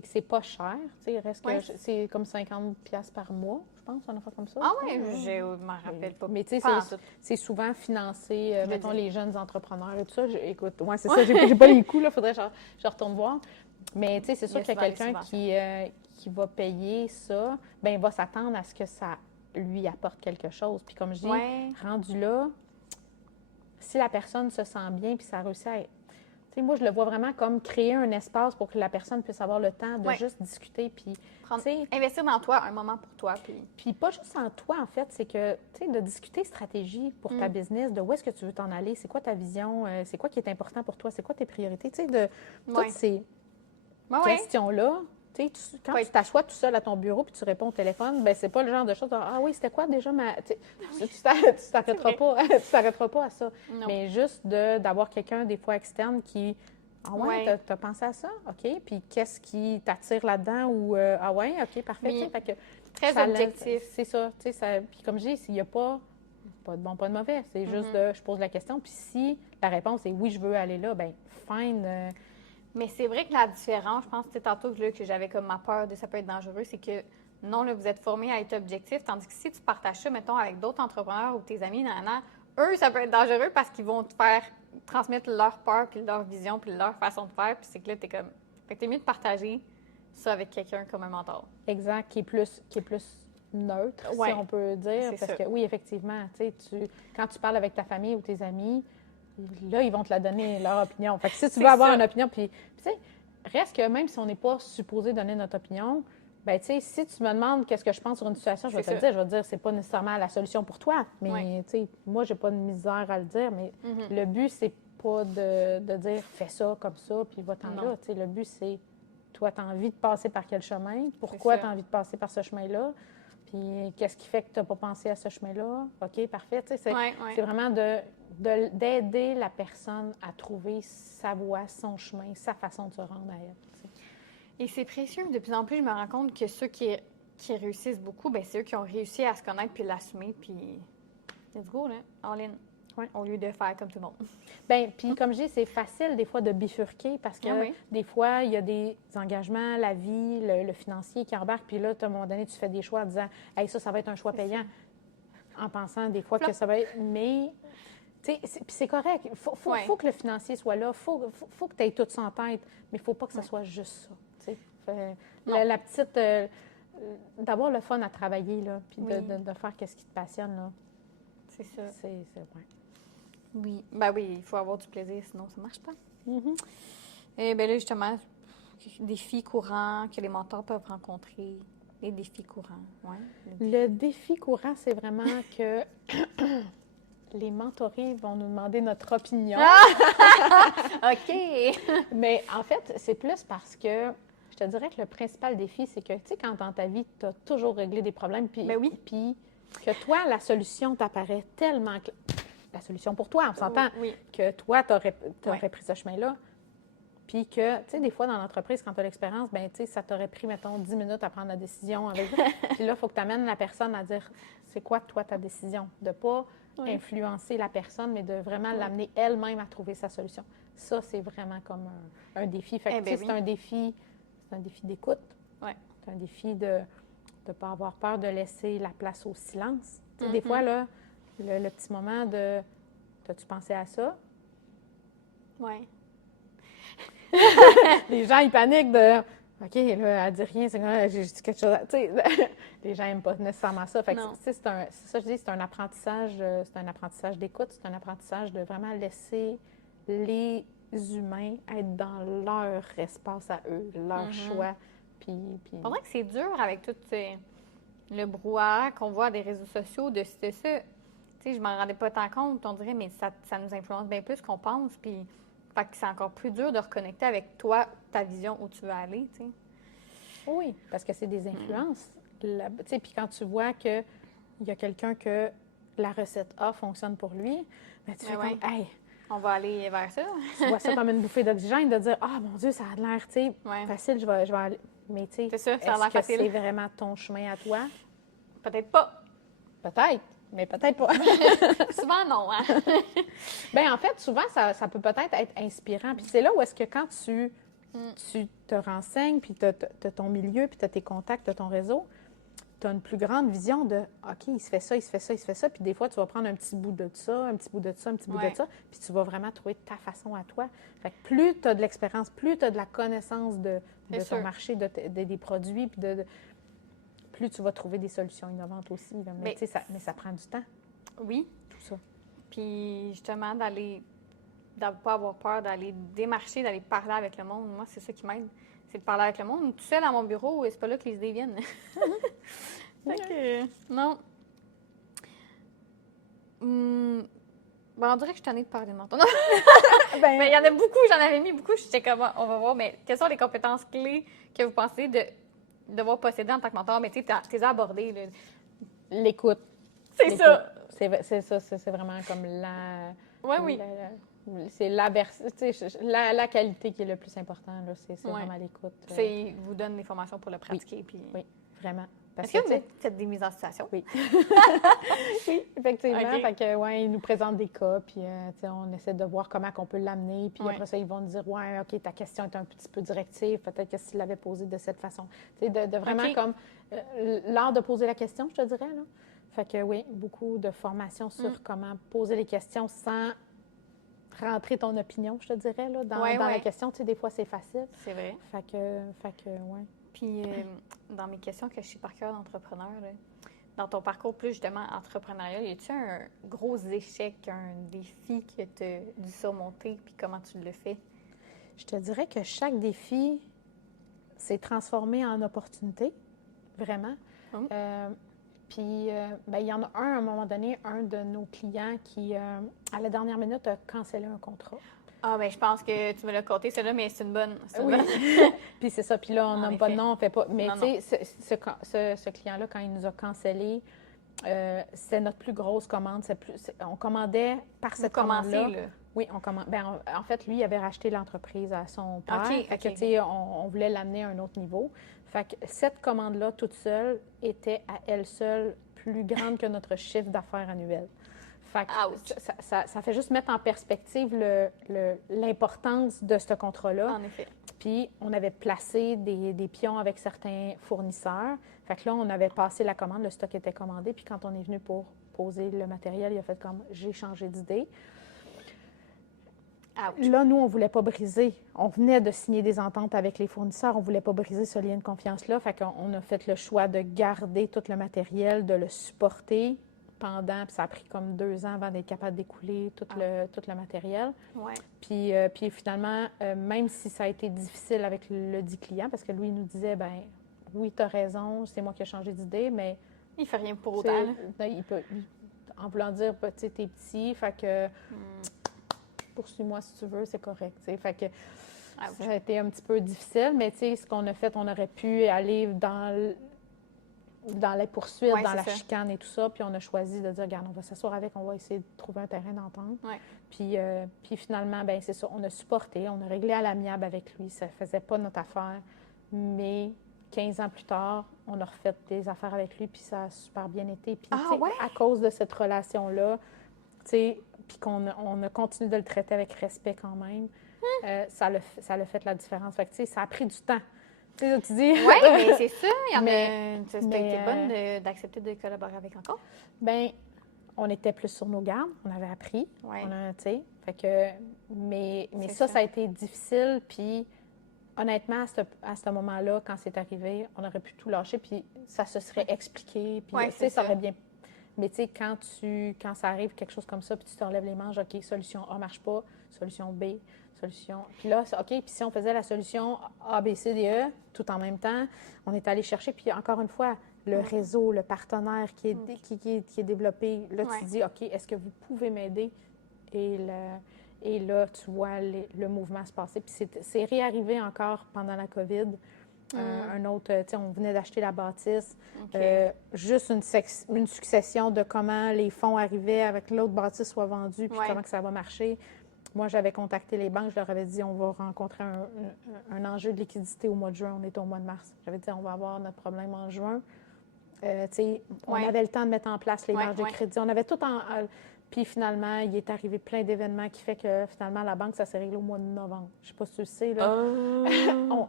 que c'est pas cher. Tu sais, reste que c'est comme 50$ par mois, je pense, on a fait comme ça. Ah oui, je m'en rappelle pas. Mais tu sais, c'est souvent financé, mettons, les jeunes entrepreneurs et tout ça. Écoute, c'est ça, j'ai pas les coûts, là, faudrait que je retourne voir. Mais tu sais, c'est sûr qu'il y a quelqu'un qui va payer ça, bien, il va s'attendre à ce que ça lui apporte quelque chose. Puis comme je dis, rendu là, si la personne se sent bien puis ça réussit à... Tu sais, moi, je le vois vraiment comme créer un espace pour que la personne puisse avoir le temps de juste discuter. Puis, investir dans toi, un moment pour toi. Puis pas juste en toi, en fait, c'est que, tu sais, de discuter stratégie pour ta business, de où est-ce que tu veux t'en aller, c'est quoi ta vision, c'est quoi qui est important pour toi, c'est quoi tes priorités, tu sais, de toutes ces questions-là. Tu sais, quand tu t'assois tout seul à ton bureau puis tu réponds au téléphone, ben c'est pas le genre de choses de, ah oui, c'était quoi déjà ma... Tu t'arrêteras pas à ça. Non. Mais juste d'avoir quelqu'un, des fois externe, qui... Ah ouais, t'as pensé à ça? OK. Puis qu'est-ce qui t'attire là-dedans? Ou ah ouais, OK, parfait. Fait que très objectif. C'est ça. Tu sais, puis comme je dis, s'il n'y a pas de bon, pas de mauvais, c'est juste je pose la question. Puis si la réponse est oui, je veux aller là, ben fine. Mais c'est vrai que la différence, je pense que tantôt que j'avais comme ma peur de ça peut être dangereux, c'est que non, là, vous êtes formés à être objectif, tandis que si tu partages ça, mettons, avec d'autres entrepreneurs ou tes amis, eux, ça peut être dangereux parce qu'ils vont te faire transmettre leur peur, puis leur vision, puis leur façon de faire, puis c'est que là, t'es comme... Fait que t'es mieux de partager ça avec quelqu'un comme un mentor. Exact, qui est plus neutre, si on peut dire. Parce que oui, effectivement, quand tu parles avec ta famille ou tes amis, là, ils vont te la donner, leur opinion. Fait que si tu veux avoir une opinion, puis tu sais, reste que même si on n'est pas supposé donner notre opinion, ben tu sais, si tu me demandes qu'est-ce que je pense sur une situation, je vais te le dire. Je vais te dire, c'est pas nécessairement la solution pour toi. Mais tu sais, moi, j'ai pas de misère à le dire. Mais le but, c'est pas de dire, fais ça comme ça, puis va-t'en là. Tu sais, le but, c'est, toi, tu as envie de passer par quel chemin? Pourquoi tu as envie de passer par ce chemin-là? Puis qu'est-ce qui fait que tu n'as pas pensé à ce chemin-là? OK, parfait. Tu sais, c'est vraiment d'aider la personne à trouver sa voie, son chemin, sa façon de se rendre à elle. T'sais. Et c'est précieux. De plus en plus, je me rends compte que ceux qui réussissent beaucoup, bien, c'est eux qui ont réussi à se connaître puis l'assumer. Puis, let's go, là, all in. Au lieu de faire comme tout le monde. Bien, puis comme je dis, c'est facile des fois de bifurquer parce que des fois, il y a des engagements, la vie, le financier qui embarque, puis là, à un moment donné, tu fais des choix en disant « Hey, ça va être un choix payant », en pensant des fois que ça va être... Mais, tu sais, puis c'est correct. Il faut que le financier soit là, faut que tu aies tout ça en tête, mais il ne faut pas que ce soit juste ça, tu sais. La petite... d'avoir le fun à travailler, là, puis de faire ce qui te passionne, là. C'est ça. C'est Oui. Ben oui, il faut avoir du plaisir, sinon ça ne marche pas. Et bien là, justement, défis courants que les mentors peuvent rencontrer. Les défis courants, oui. Le défi courant, c'est vraiment que les mentorés vont nous demander notre opinion. OK! Mais en fait, c'est plus parce que je te dirais que le principal défi, c'est que, tu sais, quand dans ta vie, tu as toujours réglé des problèmes, puis que toi, la solution t'apparaît tellement... La solution pour toi, on s'entend que toi, tu aurais pris ce chemin-là. Puis que, tu sais, des fois, dans l'entreprise, quand tu as l'expérience, bien, tu sais, ça t'aurait pris, mettons, 10 minutes à prendre la décision avec Puis là, il faut que tu amènes la personne à dire, c'est quoi, toi, ta décision? De ne pas influencer la personne, mais de vraiment l'amener elle-même à trouver sa solution. Ça, c'est vraiment comme un défi. Fait que, c'est un défi d'écoute. C'est un défi de ne pas avoir peur de laisser la place au silence. Tu sais, des fois, là, le petit moment de « T'as-tu pensé à ça? » Oui. Les gens, ils paniquent de « OK, là, elle dit rien, c'est quand j'ai dit quelque chose. » Tu sais, les gens n'aiment pas nécessairement ça. Fait que, c'est ça, je dis, c'est un apprentissage d'écoute, c'est un apprentissage de vraiment laisser les humains être dans leur espace à eux, leur choix. Puis... Pendant que c'est dur avec tout le brouhaha qu'on voit des réseaux sociaux, de ça. Tu sais, je m'en rendais pas tant compte, on dirait, mais ça nous influence bien plus qu'on pense. Puis, fait que c'est encore plus dur de reconnecter avec toi, ta vision, où tu veux aller, tu sais. Oui, parce que c'est des influences. Tu sais, puis quand tu vois qu'il y a quelqu'un que la recette A fonctionne pour lui, bien, tu fais comme, hey, on va aller vers ça. Tu vois ça comme une bouffée d'oxygène, de dire, ah, mon Dieu, ça a l'air, tu sais, facile, je vais aller. Mais, tu sais, est-ce que c'est vraiment ton chemin à toi? Peut-être pas. Peut-être. Mais peut-être pas. Souvent, non. Hein? Bien, en fait, souvent, ça peut peut-être être inspirant. Puis c'est là où est-ce que quand tu te renseignes, puis tu as ton milieu, puis tu as tes contacts, tu as ton réseau, tu as une plus grande vision de OK, il se fait ça, il se fait ça, il se fait ça. Puis des fois, tu vas prendre un petit bout de ça, un petit bout de ça, un petit bout de ça, puis tu vas vraiment trouver ta façon à toi. Fait que plus tu as de l'expérience, plus tu as de la connaissance de ton marché, des produits, puis plus tu vas trouver des solutions innovantes aussi. Mais ça prend du temps. Oui. Tout ça. Puis justement, de ne pas avoir peur d'aller démarcher, d'aller parler avec le monde. Moi, c'est ça qui m'aide. C'est de parler avec le monde. Tout seul à mon bureau, c'est pas là que les idées viennent. Non. Ben, on dirait que je suis tannée de parler de menton. Ben, il y en a beaucoup, j'en avais mis beaucoup. J'étais comme, on va voir, mais quelles sont les compétences clés que vous pensez de devoir posséder en tant que mentor? Mais tu sais, tu les as abordées. L'écoute. C'est ça. C'est ça, c'est vraiment comme la... Oui. C'est la qualité qui est le plus important, là. C'est vraiment l'écoute. C'est vous donne des formations pour le pratiquer. Oui, vraiment. Est-ce que vous faites des mises en situation? Oui. Oui, effectivement. Okay. Fait que, ils nous présentent des cas, puis on essaie de voir comment on peut l'amener. Puis après ça, ils vont nous dire, OK, ta question est un petit peu directive. Peut-être que s'ils l'avaient posée de cette façon. De vraiment comme l'art de poser la question, je te dirais, là. Fait que oui, beaucoup de formations sur comment poser les questions sans rentrer ton opinion, je te dirais, là, dans Ouais, la ouais. question. Tu sais, des fois, c'est facile. C'est vrai. Fait que ouais. Puis, dans mes questions que je suis par cœur d'entrepreneur, là, dans ton parcours plus justement entrepreneurial, y a-tu un gros échec, un défi que tu as dû surmonter, puis comment tu le fais? Je te dirais que chaque défi s'est transformé en opportunité, vraiment. Hum. Ben, il y en a un, à un moment donné, un de nos clients qui, à la dernière minute, a cancellé un contrat. Ah, ben je pense que tu me l'as compté, celle-là, mais c'est une bonne. Oui. Puis c'est ça. Puis là, on En nomme pas de effet. nom, on fait pas. Mais Non, tu sais, ce client-là, quand il nous a cancellé, c'est notre plus grosse commande. On commandait par cette commande-là. Là. Oui, on commande. Ben, en fait, lui, il avait racheté l'entreprise à son père. OK, Fait que, OK. tu sais, on voulait l'amener à un autre niveau. Fait que cette commande-là, toute seule, était à elle seule plus grande que notre chiffre d'affaires annuel. Fait que Ouch. ça fait juste mettre en perspective l'importance de ce contrat-là. En effet. Puis, on avait placé des pions avec certains fournisseurs. Fait que là, on avait passé la commande, le stock était commandé. Puis, quand on est venu pour poser le matériel, il a fait comme j'ai changé d'idée. Ouch. Là, nous, on ne voulait pas briser. On venait de signer des ententes avec les fournisseurs. On ne voulait pas briser ce lien de confiance-là. Fait qu'on a fait le choix de garder tout le matériel, de le supporter pendant. Puis ça a pris comme 2 ans avant d'être capable d'écouler tout le matériel. Ouais. Puis finalement, même si ça a été difficile avec le dit client, parce que lui, il nous disait, ben oui, tu as raison, c'est moi qui ai changé d'idée, mais Il fait rien pour autant. Là. en voulant dire, tu sais, t'es petit, fait que poursuis-moi si tu veux, c'est correct. T'sais. Fait que ça a été un petit peu difficile, mais tu sais, ce qu'on a fait, on aurait pu aller dans les poursuites, Ouais, dans la ça. chicane et tout ça, puis on a choisi de dire, regarde, on va s'asseoir avec, on va essayer de trouver un terrain d'entente. Ouais. Puis finalement, ben c'est ça, on a supporté, on a réglé à l'amiable avec lui, ça faisait pas notre affaire, mais 15 ans plus tard, on a refait des affaires avec lui, puis ça a super bien été. Puis ouais? à cause de cette relation-là, tu sais, puis qu'on a continué de le traiter avec respect quand même, ça l'a fait la différence. Fait que, tu sais, ça a pris du temps. Tu sais, tu dis... Oui, mais c'est ça. Tu as mais, été bonne d'accepter de collaborer avec encore? Bien, on était plus sur nos gardes. On avait appris. Ouais. Tu sais, fait que... Mais ça a été difficile. Puis, honnêtement, à ce moment-là, quand c'est arrivé, on aurait pu tout lâcher. Puis, ça se serait expliqué. Puis, tu sais, ça aurait bien... Mais tu sais, quand ça arrive, quelque chose comme ça, puis tu te relèves les manches, OK, solution A marche pas, solution B, solution... Puis là, OK, puis si on faisait la solution A, B, C, D, E, tout en même temps, on est allé chercher, puis encore une fois, le réseau, le partenaire qui est développé, là, tu te dis, OK, est-ce que vous pouvez m'aider? Et là, tu vois le mouvement se passer. Puis c'est réarrivé encore pendant la COVID. Un autre, tu sais, on venait d'acheter la bâtisse. Okay. Juste une succession de comment les fonds arrivaient avec que l'autre bâtisse soit vendue, puis comment que ça va marcher. Moi, j'avais contacté les banques, je leur avais dit on va rencontrer un enjeu de liquidité au mois de juin, on est au mois de mars. J'avais dit on va avoir notre problème en juin. Tu sais, on avait le temps de mettre en place les marges de crédit. On avait tout puis finalement, il est arrivé plein d'événements qui fait que finalement, la banque, ça s'est réglé au mois de novembre. Je ne sais pas si tu le sais, là.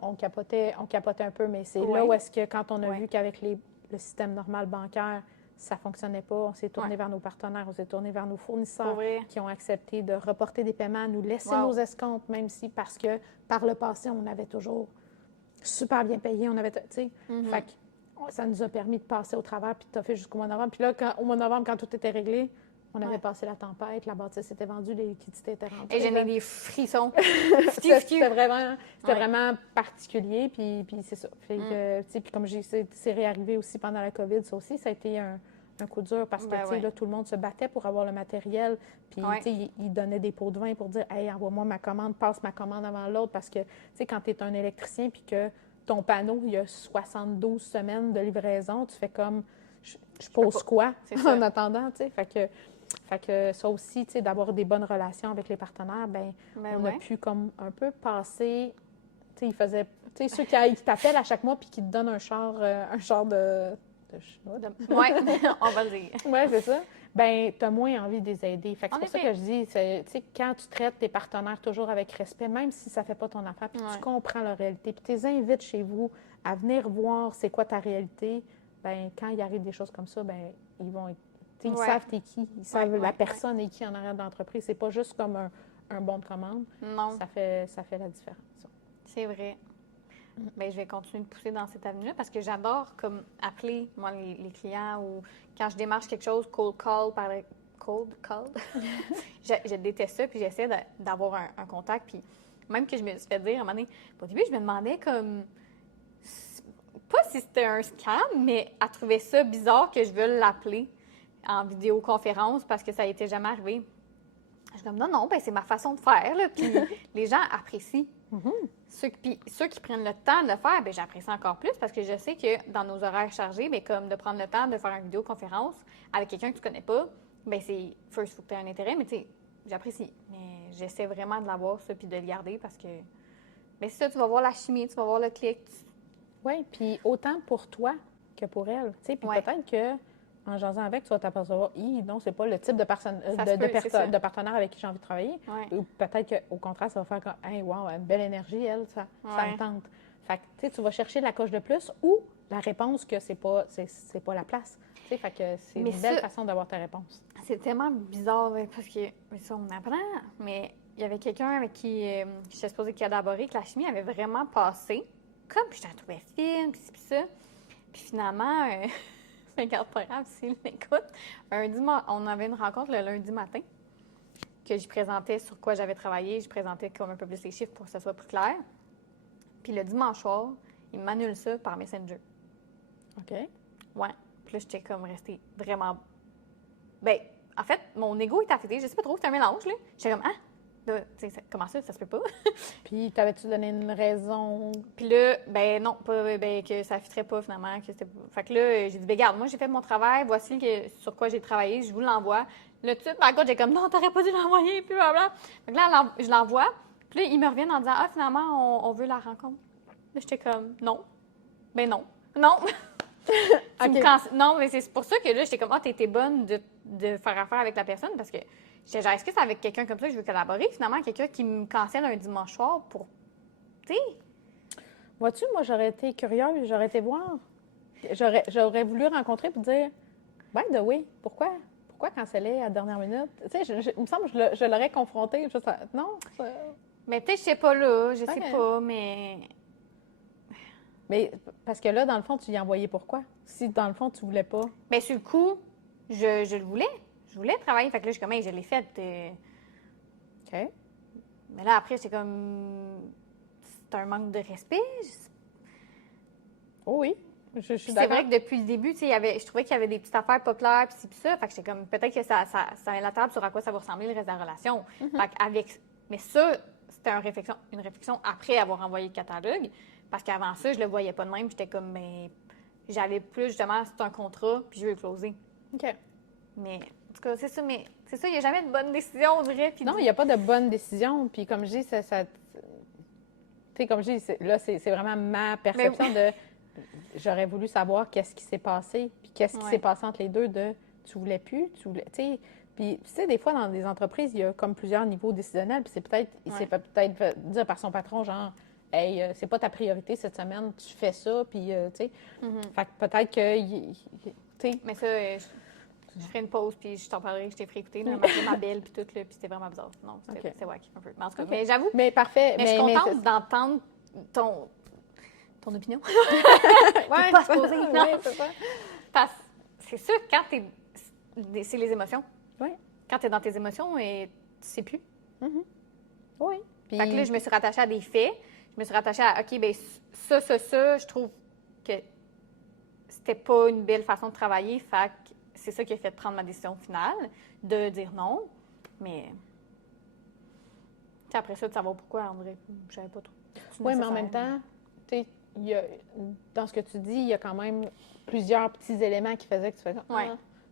On capotait un peu, mais c'est là où est-ce que quand on a vu qu'avec le système normal bancaire, ça ne fonctionnait pas, on s'est tourné vers nos partenaires, on s'est tourné vers nos fournisseurs qui ont accepté de reporter des paiements, nous laisser nos escomptes, même si, parce que par le passé, on avait toujours super bien payé, on avait, tu sais, fait que ça nous a permis de passer au travers puis de toffer jusqu'au mois de novembre. Puis là, au mois de novembre, quand tout était réglé, on avait passé la tempête, la bâtisse était vendue, les liquidités étaient rentrées. Et j'en ai des frissons. C'était vraiment particulier, puis c'est ça. Fait que, puis comme c'est réarrivé aussi pendant la COVID, ça aussi, ça a été un coup dur parce que, là, tout le monde se battait pour avoir le matériel, puis, ils donnaient des pots de vin pour dire « Hey, envoie-moi ma commande, passe ma commande avant l'autre. » Parce que, tu sais, quand tu es un électricien, puis que ton panneau, il y a 72 semaines de livraison, tu fais comme je pose quoi en attendant, tu sais. Fait que ça aussi, tu sais, d'avoir des bonnes relations avec les partenaires, on a pu comme un peu passer, tu sais, ils faisaient, tu sais, ceux qui t'appellent à chaque mois puis qui te donnent un char de chinois. Oui, on va le dire. Oui, c'est ça. Bien, tu as moins envie de les aider. Fait que c'est pour ça que je dis, tu sais, quand tu traites tes partenaires toujours avec respect, même si ça ne fait pas ton affaire, puis tu comprends leur réalité, puis tu les invites chez vous à venir voir c'est quoi ta réalité, bien, quand il arrive des choses comme ça, bien, ils vont être... Ils savent t'es qui, ils savent la personne est qui en arrière de l'entreprise. C'est pas juste comme un bon de commande, Non, ça fait la différence. c'est vrai. Bien, je vais continuer de pousser dans cette avenue-là parce que j'adore comme appeler, moi, les clients ou quand je démarche quelque chose, cold call, cold call. je déteste ça, puis j'essaie d'avoir un contact. Puis même que je me suis fait dire, à un moment donné, au début, je me demandais comme, pas si c'était un scam, mais elle trouvait ça bizarre que je veuille l'appeler en vidéoconférence parce que ça n'était jamais arrivé. Je suis comme, non, ben c'est ma façon de faire, là, puis les gens apprécient. Ceux qui prennent le temps de le faire, ben j'apprécie encore plus parce que je sais que dans nos horaires chargés, ben comme de prendre le temps de faire une vidéoconférence avec quelqu'un que tu connais pas, ben c'est, first, il faut que tu aies un intérêt, mais tu sais, j'apprécie. Mais j'essaie vraiment de l'avoir, ça, puis de le garder parce que, ben c'est ça, tu vas voir la chimie, tu vas voir le clic. Oui, puis autant pour toi que pour elle. Tu sais, puis Ouais. peut-être que en jasant avec, tu vas t'apercevoir, non, c'est pas le type de personne, Ça se peut, c'est ça. de partenaire avec qui j'ai envie de travailler. Ouais. Ou peut-être qu'au contraire, ça va faire comme, hey, wow, une belle énergie, elle, ça Ouais. me tente. Fait que, tu sais, tu vas chercher la coche de plus ou la réponse que c'est pas la place. Tu sais, fait que c'est Mais une belle ça- façon d'avoir ta réponse. C'est tellement bizarre là, parce que ça, on apprend, mais il y avait quelqu'un avec qui j'étais supposée collaborer, que la chimie avait vraiment passé. Comme je la trouvais fine, puis ci, puis ça. Puis finalement, regarde pas grave s'il m'écoute. On avait une rencontre le lundi matin que je présentais sur quoi j'avais travaillé. Je présentais comme un peu plus les chiffres pour que ça soit plus clair. Puis le dimanche soir, il m'annule ça par Messenger. OK? Ouais. Puis là, j'étais comme restée vraiment. Ben, en fait, mon ego est affecté. Je sais pas trop, c'est un mélange, là. J'étais comme, comment ça se peut pas? Puis, t'avais-tu donné une raison? Puis là, ben non, que ça ne fitterait pas finalement. Fait que là, j'ai dit, ben regarde, moi j'ai fait mon travail, voici sur quoi j'ai travaillé, je vous l'envoie. Là, tout de suite, ma coach, j'ai comme, non, t'aurais pas dû l'envoyer, puis blablabla. Fait que là, je l'envoie. Puis là, ils me reviennent en disant, finalement, on veut la rencontre. Là, j'étais comme, non. Ben non. Non. Non, mais c'est pour ça que là, j'étais comme, t'étais bonne de faire affaire avec la personne parce que j'étais genre, est-ce que c'est avec quelqu'un comme ça que je veux collaborer? Finalement, quelqu'un qui me cancelle un dimanche soir pour. Tu sais? Vois-tu, moi, j'aurais été curieuse, j'aurais été voir. J'aurais voulu rencontrer et dire, by the way, pourquoi canceller à la dernière minute? Tu sais, il me semble que je l'aurais confronté. Non? Mais peut-être, je sais pas là, je sais Ok. pas, mais. Mais parce que là, dans le fond, tu y envoyais pourquoi? Si, dans le fond, tu voulais pas. Mais sur le coup, je le voulais. Je voulais travailler. Fait que là, je suis comme, hey, je l'ai fait. OK. Mais là, après, j'étais comme. C'est un manque de respect. Oh oui, je suis Puis c'est d'accord. vrai que depuis le début, tu sais, je trouvais qu'il y avait des petites affaires pas claires, puis ci, puis ça. Fait que j'étais comme, peut-être que ça met la table sur à quoi ça va ressembler le reste de la relation. Mais ça, c'était une réflexion après avoir envoyé le catalogue. Parce qu'avant ça, je le voyais pas de même. J'étais comme, mais j'allais plus, justement, c'est un contrat, puis je veux le closer. OK. Mais, en tout cas, c'est ça, il n'y a jamais de bonne décision, on dirait. Puis Non, il n'y a pas de bonne décision. Puis comme je dis, tu sais, comme je dis, c'est vraiment ma perception de. J'aurais voulu savoir qu'est-ce qui s'est passé, puis qu'est-ce qui s'est passé entre les deux de tu voulais plus, tu voulais. Tu sais, puis tu sais, des fois, dans des entreprises, il y a comme plusieurs niveaux décisionnels, puis il s'est peut-être dire par son patron, genre, hey, c'est pas ta priorité cette semaine, tu fais ça, puis tu sais. Fait que peut-être que. Tu sais. Mais ça, je ferai une pause, puis je t'en parlerai, je t'ai fait écouter, ma belle, puis tout, là, puis c'était vraiment bizarre. Non, c'était wack, un peu. Mais en tout cas, mais j'avoue. Mais parfait. Mais je suis contente d'entendre ton opinion. Ouais, Pas se poser, non. Ouais, c'est ça. Parce que c'est sûr, quand c'est les émotions. Oui. Quand tu es dans tes émotions, et tu sais plus. Oui. Puis... Fait que là, je me suis rattachée à des faits. Je me suis rattachée à, OK, bien, ça, je trouve que c'était pas une belle façon de travailler. Fait que c'est ça qui a fait prendre ma décision finale, de dire non. Mais après ça, de savoir pourquoi, en vrai, je savais pas trop. Oui, mais en même temps, tu sais, dans ce que tu dis, il y a quand même plusieurs petits éléments qui faisaient que tu fais ça. Oui.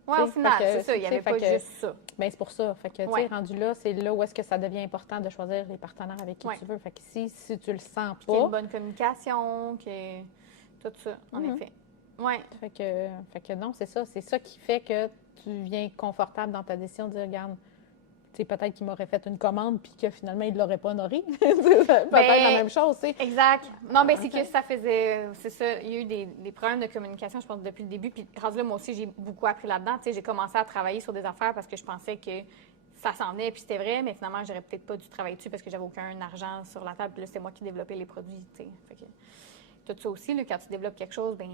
Oui, au final, c'est ça. Il n'y avait pas juste ça. Bien, c'est pour ça. Fait que, tu sais, rendu là, c'est là où est-ce que ça devient important de choisir les partenaires avec qui tu veux. Fait que si tu le sens pas... Qu'il y ait une bonne communication, que tout ça, en effet. Oui. Fait que non, c'est ça. C'est ça qui fait que tu viens confortable dans ta décision de dire, regarde, tu sais, peut-être qu'il m'aurait fait une commande puis que finalement, il ne l'aurait pas honorée. Peut-être la même chose, tu sais. Exact. Non, mais c'est que ça faisait... C'est ça, il y a eu des problèmes de communication, je pense, depuis le début. Puis, rendu là, moi aussi, j'ai beaucoup appris là-dedans. Tu sais, j'ai commencé à travailler sur des affaires parce que je pensais que ça s'en venait, puis c'était vrai, mais finalement, j'aurais peut-être pas dû travailler dessus parce que j'avais aucun argent sur la table. Puis là, c'était moi qui développais les produits, tu sais. Fait que tout ça aussi, là, quand tu développes quelque chose, ben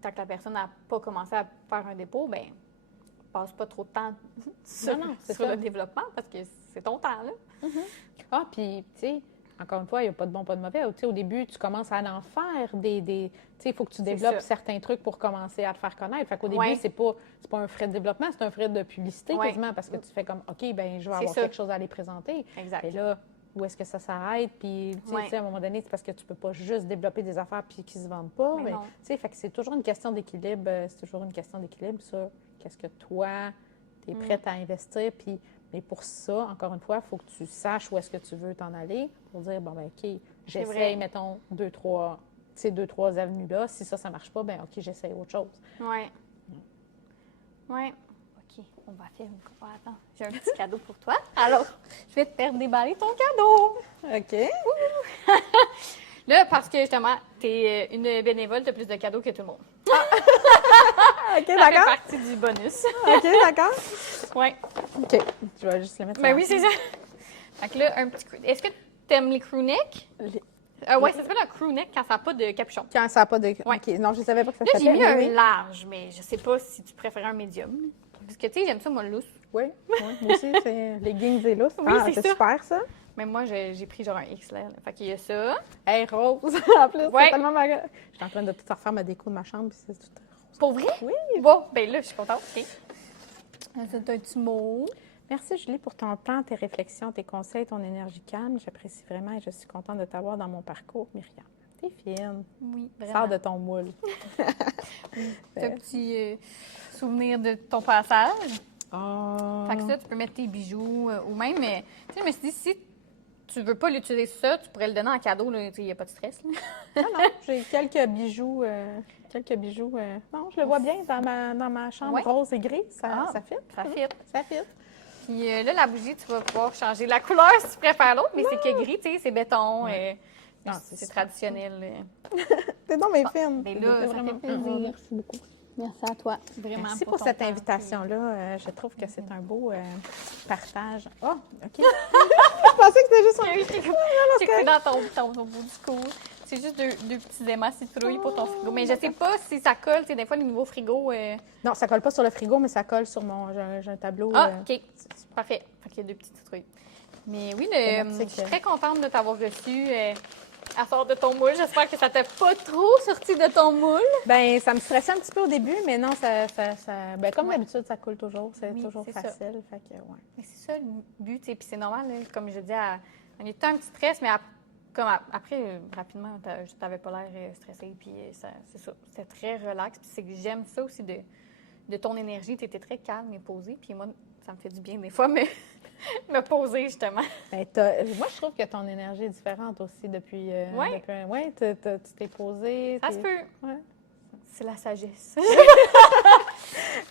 tant que la personne n'a pas commencé à faire un dépôt, ben passe pas trop de temps sur, sur le développement parce que c'est ton temps, là. Ah, puis, tu sais, encore une fois, il n'y a pas de bon, pas de mauvais. Tu sais, au début, tu commences à en faire tu sais, il faut que tu développes certains trucs pour commencer à te faire connaître. Fait qu'au début, c'est pas un frais de développement, c'est un frais de publicité quasiment parce que tu fais comme, OK, ben je vais avoir quelque chose à aller présenter. Exact. Et là, où est-ce que ça s'arrête? Puis, tu sais, à un moment donné, c'est parce que tu peux pas juste développer des affaires puis qu'ils se vendent pas. Mais tu sais, fait que c'est toujours une question d'équilibre. C'est toujours une question d'équilibre, ça. Qu'est-ce que toi, tu es prête à investir? Puis, mais pour ça, encore une fois, il faut que tu saches où est-ce que tu veux t'en aller pour dire, bon, ben OK, j'essaye, mettons, deux, trois avenues-là. Si ça ne marche pas, ben OK, j'essaye autre chose. Oui. Oui. OK, on va faire une... Oh, attends, j'ai un petit cadeau pour toi. Alors, je vais te faire déballer ton cadeau. OK. Là, parce que justement, tu es une bénévole, tu as plus de cadeaux que tout le monde. OK, ça d'accord. fait partie du bonus. OK, d'accord. Oui. OK, je vais juste le mettre. Ben oui, c'est ça. Donc là, un petit... Est-ce que tu aimes les crewnecks? Oui, ça s'appelle un crewneck quand ça n'a pas de capuchon. Quand ça n'a pas de... Ouais. OK, non, je ne savais pas que ça là, s'appelait. J'ai mis un large, mais je sais pas si tu préfères un médium. Parce que, tu sais, j'aime ça, moi, le lousse. Oui, moi aussi, c'est leggings et lousses. Oui, c'est super, ça. Mais moi, j'ai pris genre un XL. Fait qu'il y a ça. Hey, rose, en plus, c'est tellement marrant. Je suis en train de tout refaire ma déco de ma chambre, puis c'est tout rose. Pour vrai? Oui. Bon, ben là, je suis contente. OK. C'est un petit mot. Merci, Julie, pour ton temps, tes réflexions, tes conseils, ton énergie calme. J'apprécie vraiment et je suis contente de t'avoir dans mon parcours, Myriam. T'es fine. Oui, vraiment. Sors de ton moule. C'est un petit souvenir de ton passage. Oh. Fait que ça, tu peux mettre tes bijoux ou même... tu sais, je me suis dit, si tu veux pas l'utiliser ça, tu pourrais le donner en cadeau. Il n'y a pas de stress. Là. Non, j'ai quelques bijoux. Non, je le vois bien dans ma chambre rose et gris. Ça fit. Ça fit. Ça fit. Puis là, la bougie, tu vas pouvoir changer la couleur si tu préfères l'autre, mais c'est que gris, tu sais, c'est béton. C'est traditionnel. C'est donc mes fine. Mais là, ça fait plaisir. Merci beaucoup. Merci à toi. Vraiment. Merci pour cette invitation-là. Je trouve que c'est un beau partage. Oh, OK. Je pensais que c'était juste un... J'ai cru dans ton beau discours. C'est juste deux petits aimants citrouilles pour ton frigo. Mais je sais pas si ça colle. Tu sais, des fois, les nouveaux frigos... Non, ça colle pas sur le frigo, mais ça colle sur mon... J'ai un tableau. Ah, OK. Parfait. Fait qu'il y a deux petites citrouilles. Mais oui, je suis très contente de t'avoir reçu. À sort de ton moule. J'espère que ça t'a pas trop sorti de ton moule. Bien, ça me stressait un petit peu au début, mais non, ben, comme d'habitude, ça coule toujours. C'est toujours facile. Fait que, Mais c'est ça le but, puis c'est normal. Là, comme je dis, on était un petit stress, mais après, rapidement, tu n'avais pas l'air stressé. Puis c'est ça. C'était très relax. Puis c'est que j'aime ça aussi de ton énergie. Tu étais très calme et posée. Puis moi, ça me fait du bien des fois, mais me poser, justement. Ben, moi, je trouve que ton énergie est différente aussi depuis... Oui, tu t'es posée. Ça se peut. Ouais. C'est la sagesse.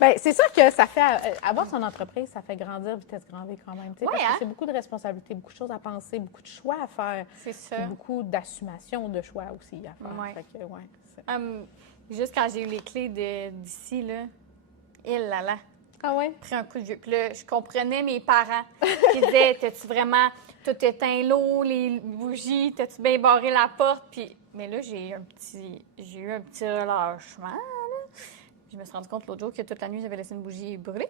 Bien, c'est sûr que ça fait... avoir son entreprise, ça fait grandir vitesse grand V quand même. Parce que c'est beaucoup de responsabilités, beaucoup de choses à penser, beaucoup de choix à faire. C'est ça. Puis beaucoup d'assumation de choix aussi à faire. Ouais. Fait que, juste quand j'ai eu les clés d'ici, là, là. Ah ouais? Pris un coup de vieux. Puis là, je comprenais mes parents qui disaient, t'as-tu vraiment tout éteint l'eau, les bougies, t'as-tu bien barré la porte? Puis, mais là, j'ai eu un petit relâchement. Là. Je me suis rendu compte l'autre jour que toute la nuit, j'avais laissé une bougie brûlée.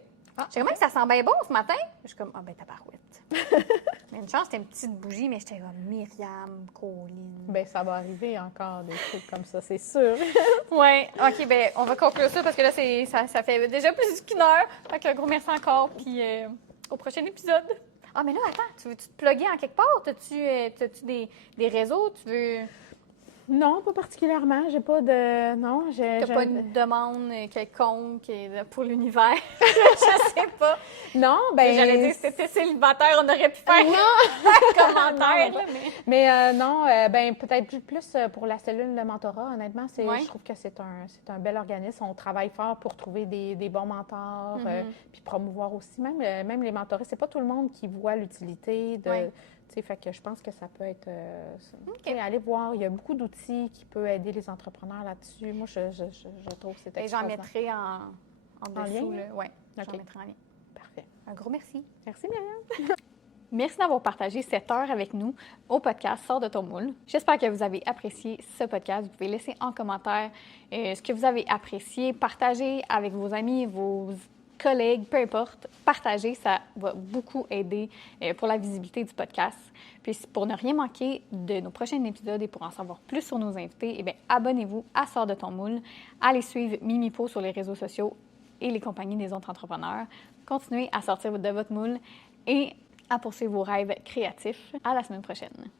J'ai remarqué que ça sent bien bon ce matin. Je suis comme, tabarouette. Mais une chance, c'était une petite bougie, mais j'étais comme Myriam, Colline. Bien, ça va arriver encore des trucs comme ça, c'est sûr. Oui, OK, bien, on va conclure ça parce que là, ça fait déjà plus d'une heure. Fait qu'un gros merci encore, puis au prochain épisode. Ah, mais là, attends, tu veux-tu te plugger en quelque part? T'as-tu des réseaux? Tu veux... Non, pas particulièrement. J'ai pas de... Non, T'as pas une demande quelconque pour l'univers? Je sais pas. Non, ben... J'allais dire que si t'étais célibataire, on aurait pu faire un commentaire. Là, mais non, ben peut-être plus pour la cellule de mentorat. Honnêtement, je trouve que c'est un bel organisme. On travaille fort pour trouver des bons mentors, puis promouvoir aussi. Même les mentorés, c'est pas tout le monde qui voit l'utilité de... Fait que je pense que ça peut être... Allez voir, il y a beaucoup d'outils qui peuvent aider les entrepreneurs là-dessus. Moi, je trouve que c'est extraordinaire. J'en mettrai en dessous. Oui, j'en mettrai en lien. Parfait. Un gros merci. Merci, Myriam. Merci d'avoir partagé cette heure avec nous au podcast Sors de ton moule. J'espère que vous avez apprécié ce podcast. Vous pouvez laisser en commentaire ce que vous avez apprécié. Partagez avec vos amis, vos collègues, peu importe. Partagez, ça va beaucoup aider pour la visibilité du podcast. Puis pour ne rien manquer de nos prochains épisodes et pour en savoir plus sur nos invités, eh bien, abonnez-vous à Sors de ton moule. Allez suivre Mimipo sur les réseaux sociaux et les compagnies des autres entrepreneurs. Continuez à sortir de votre moule et à poursuivre vos rêves créatifs. À la semaine prochaine.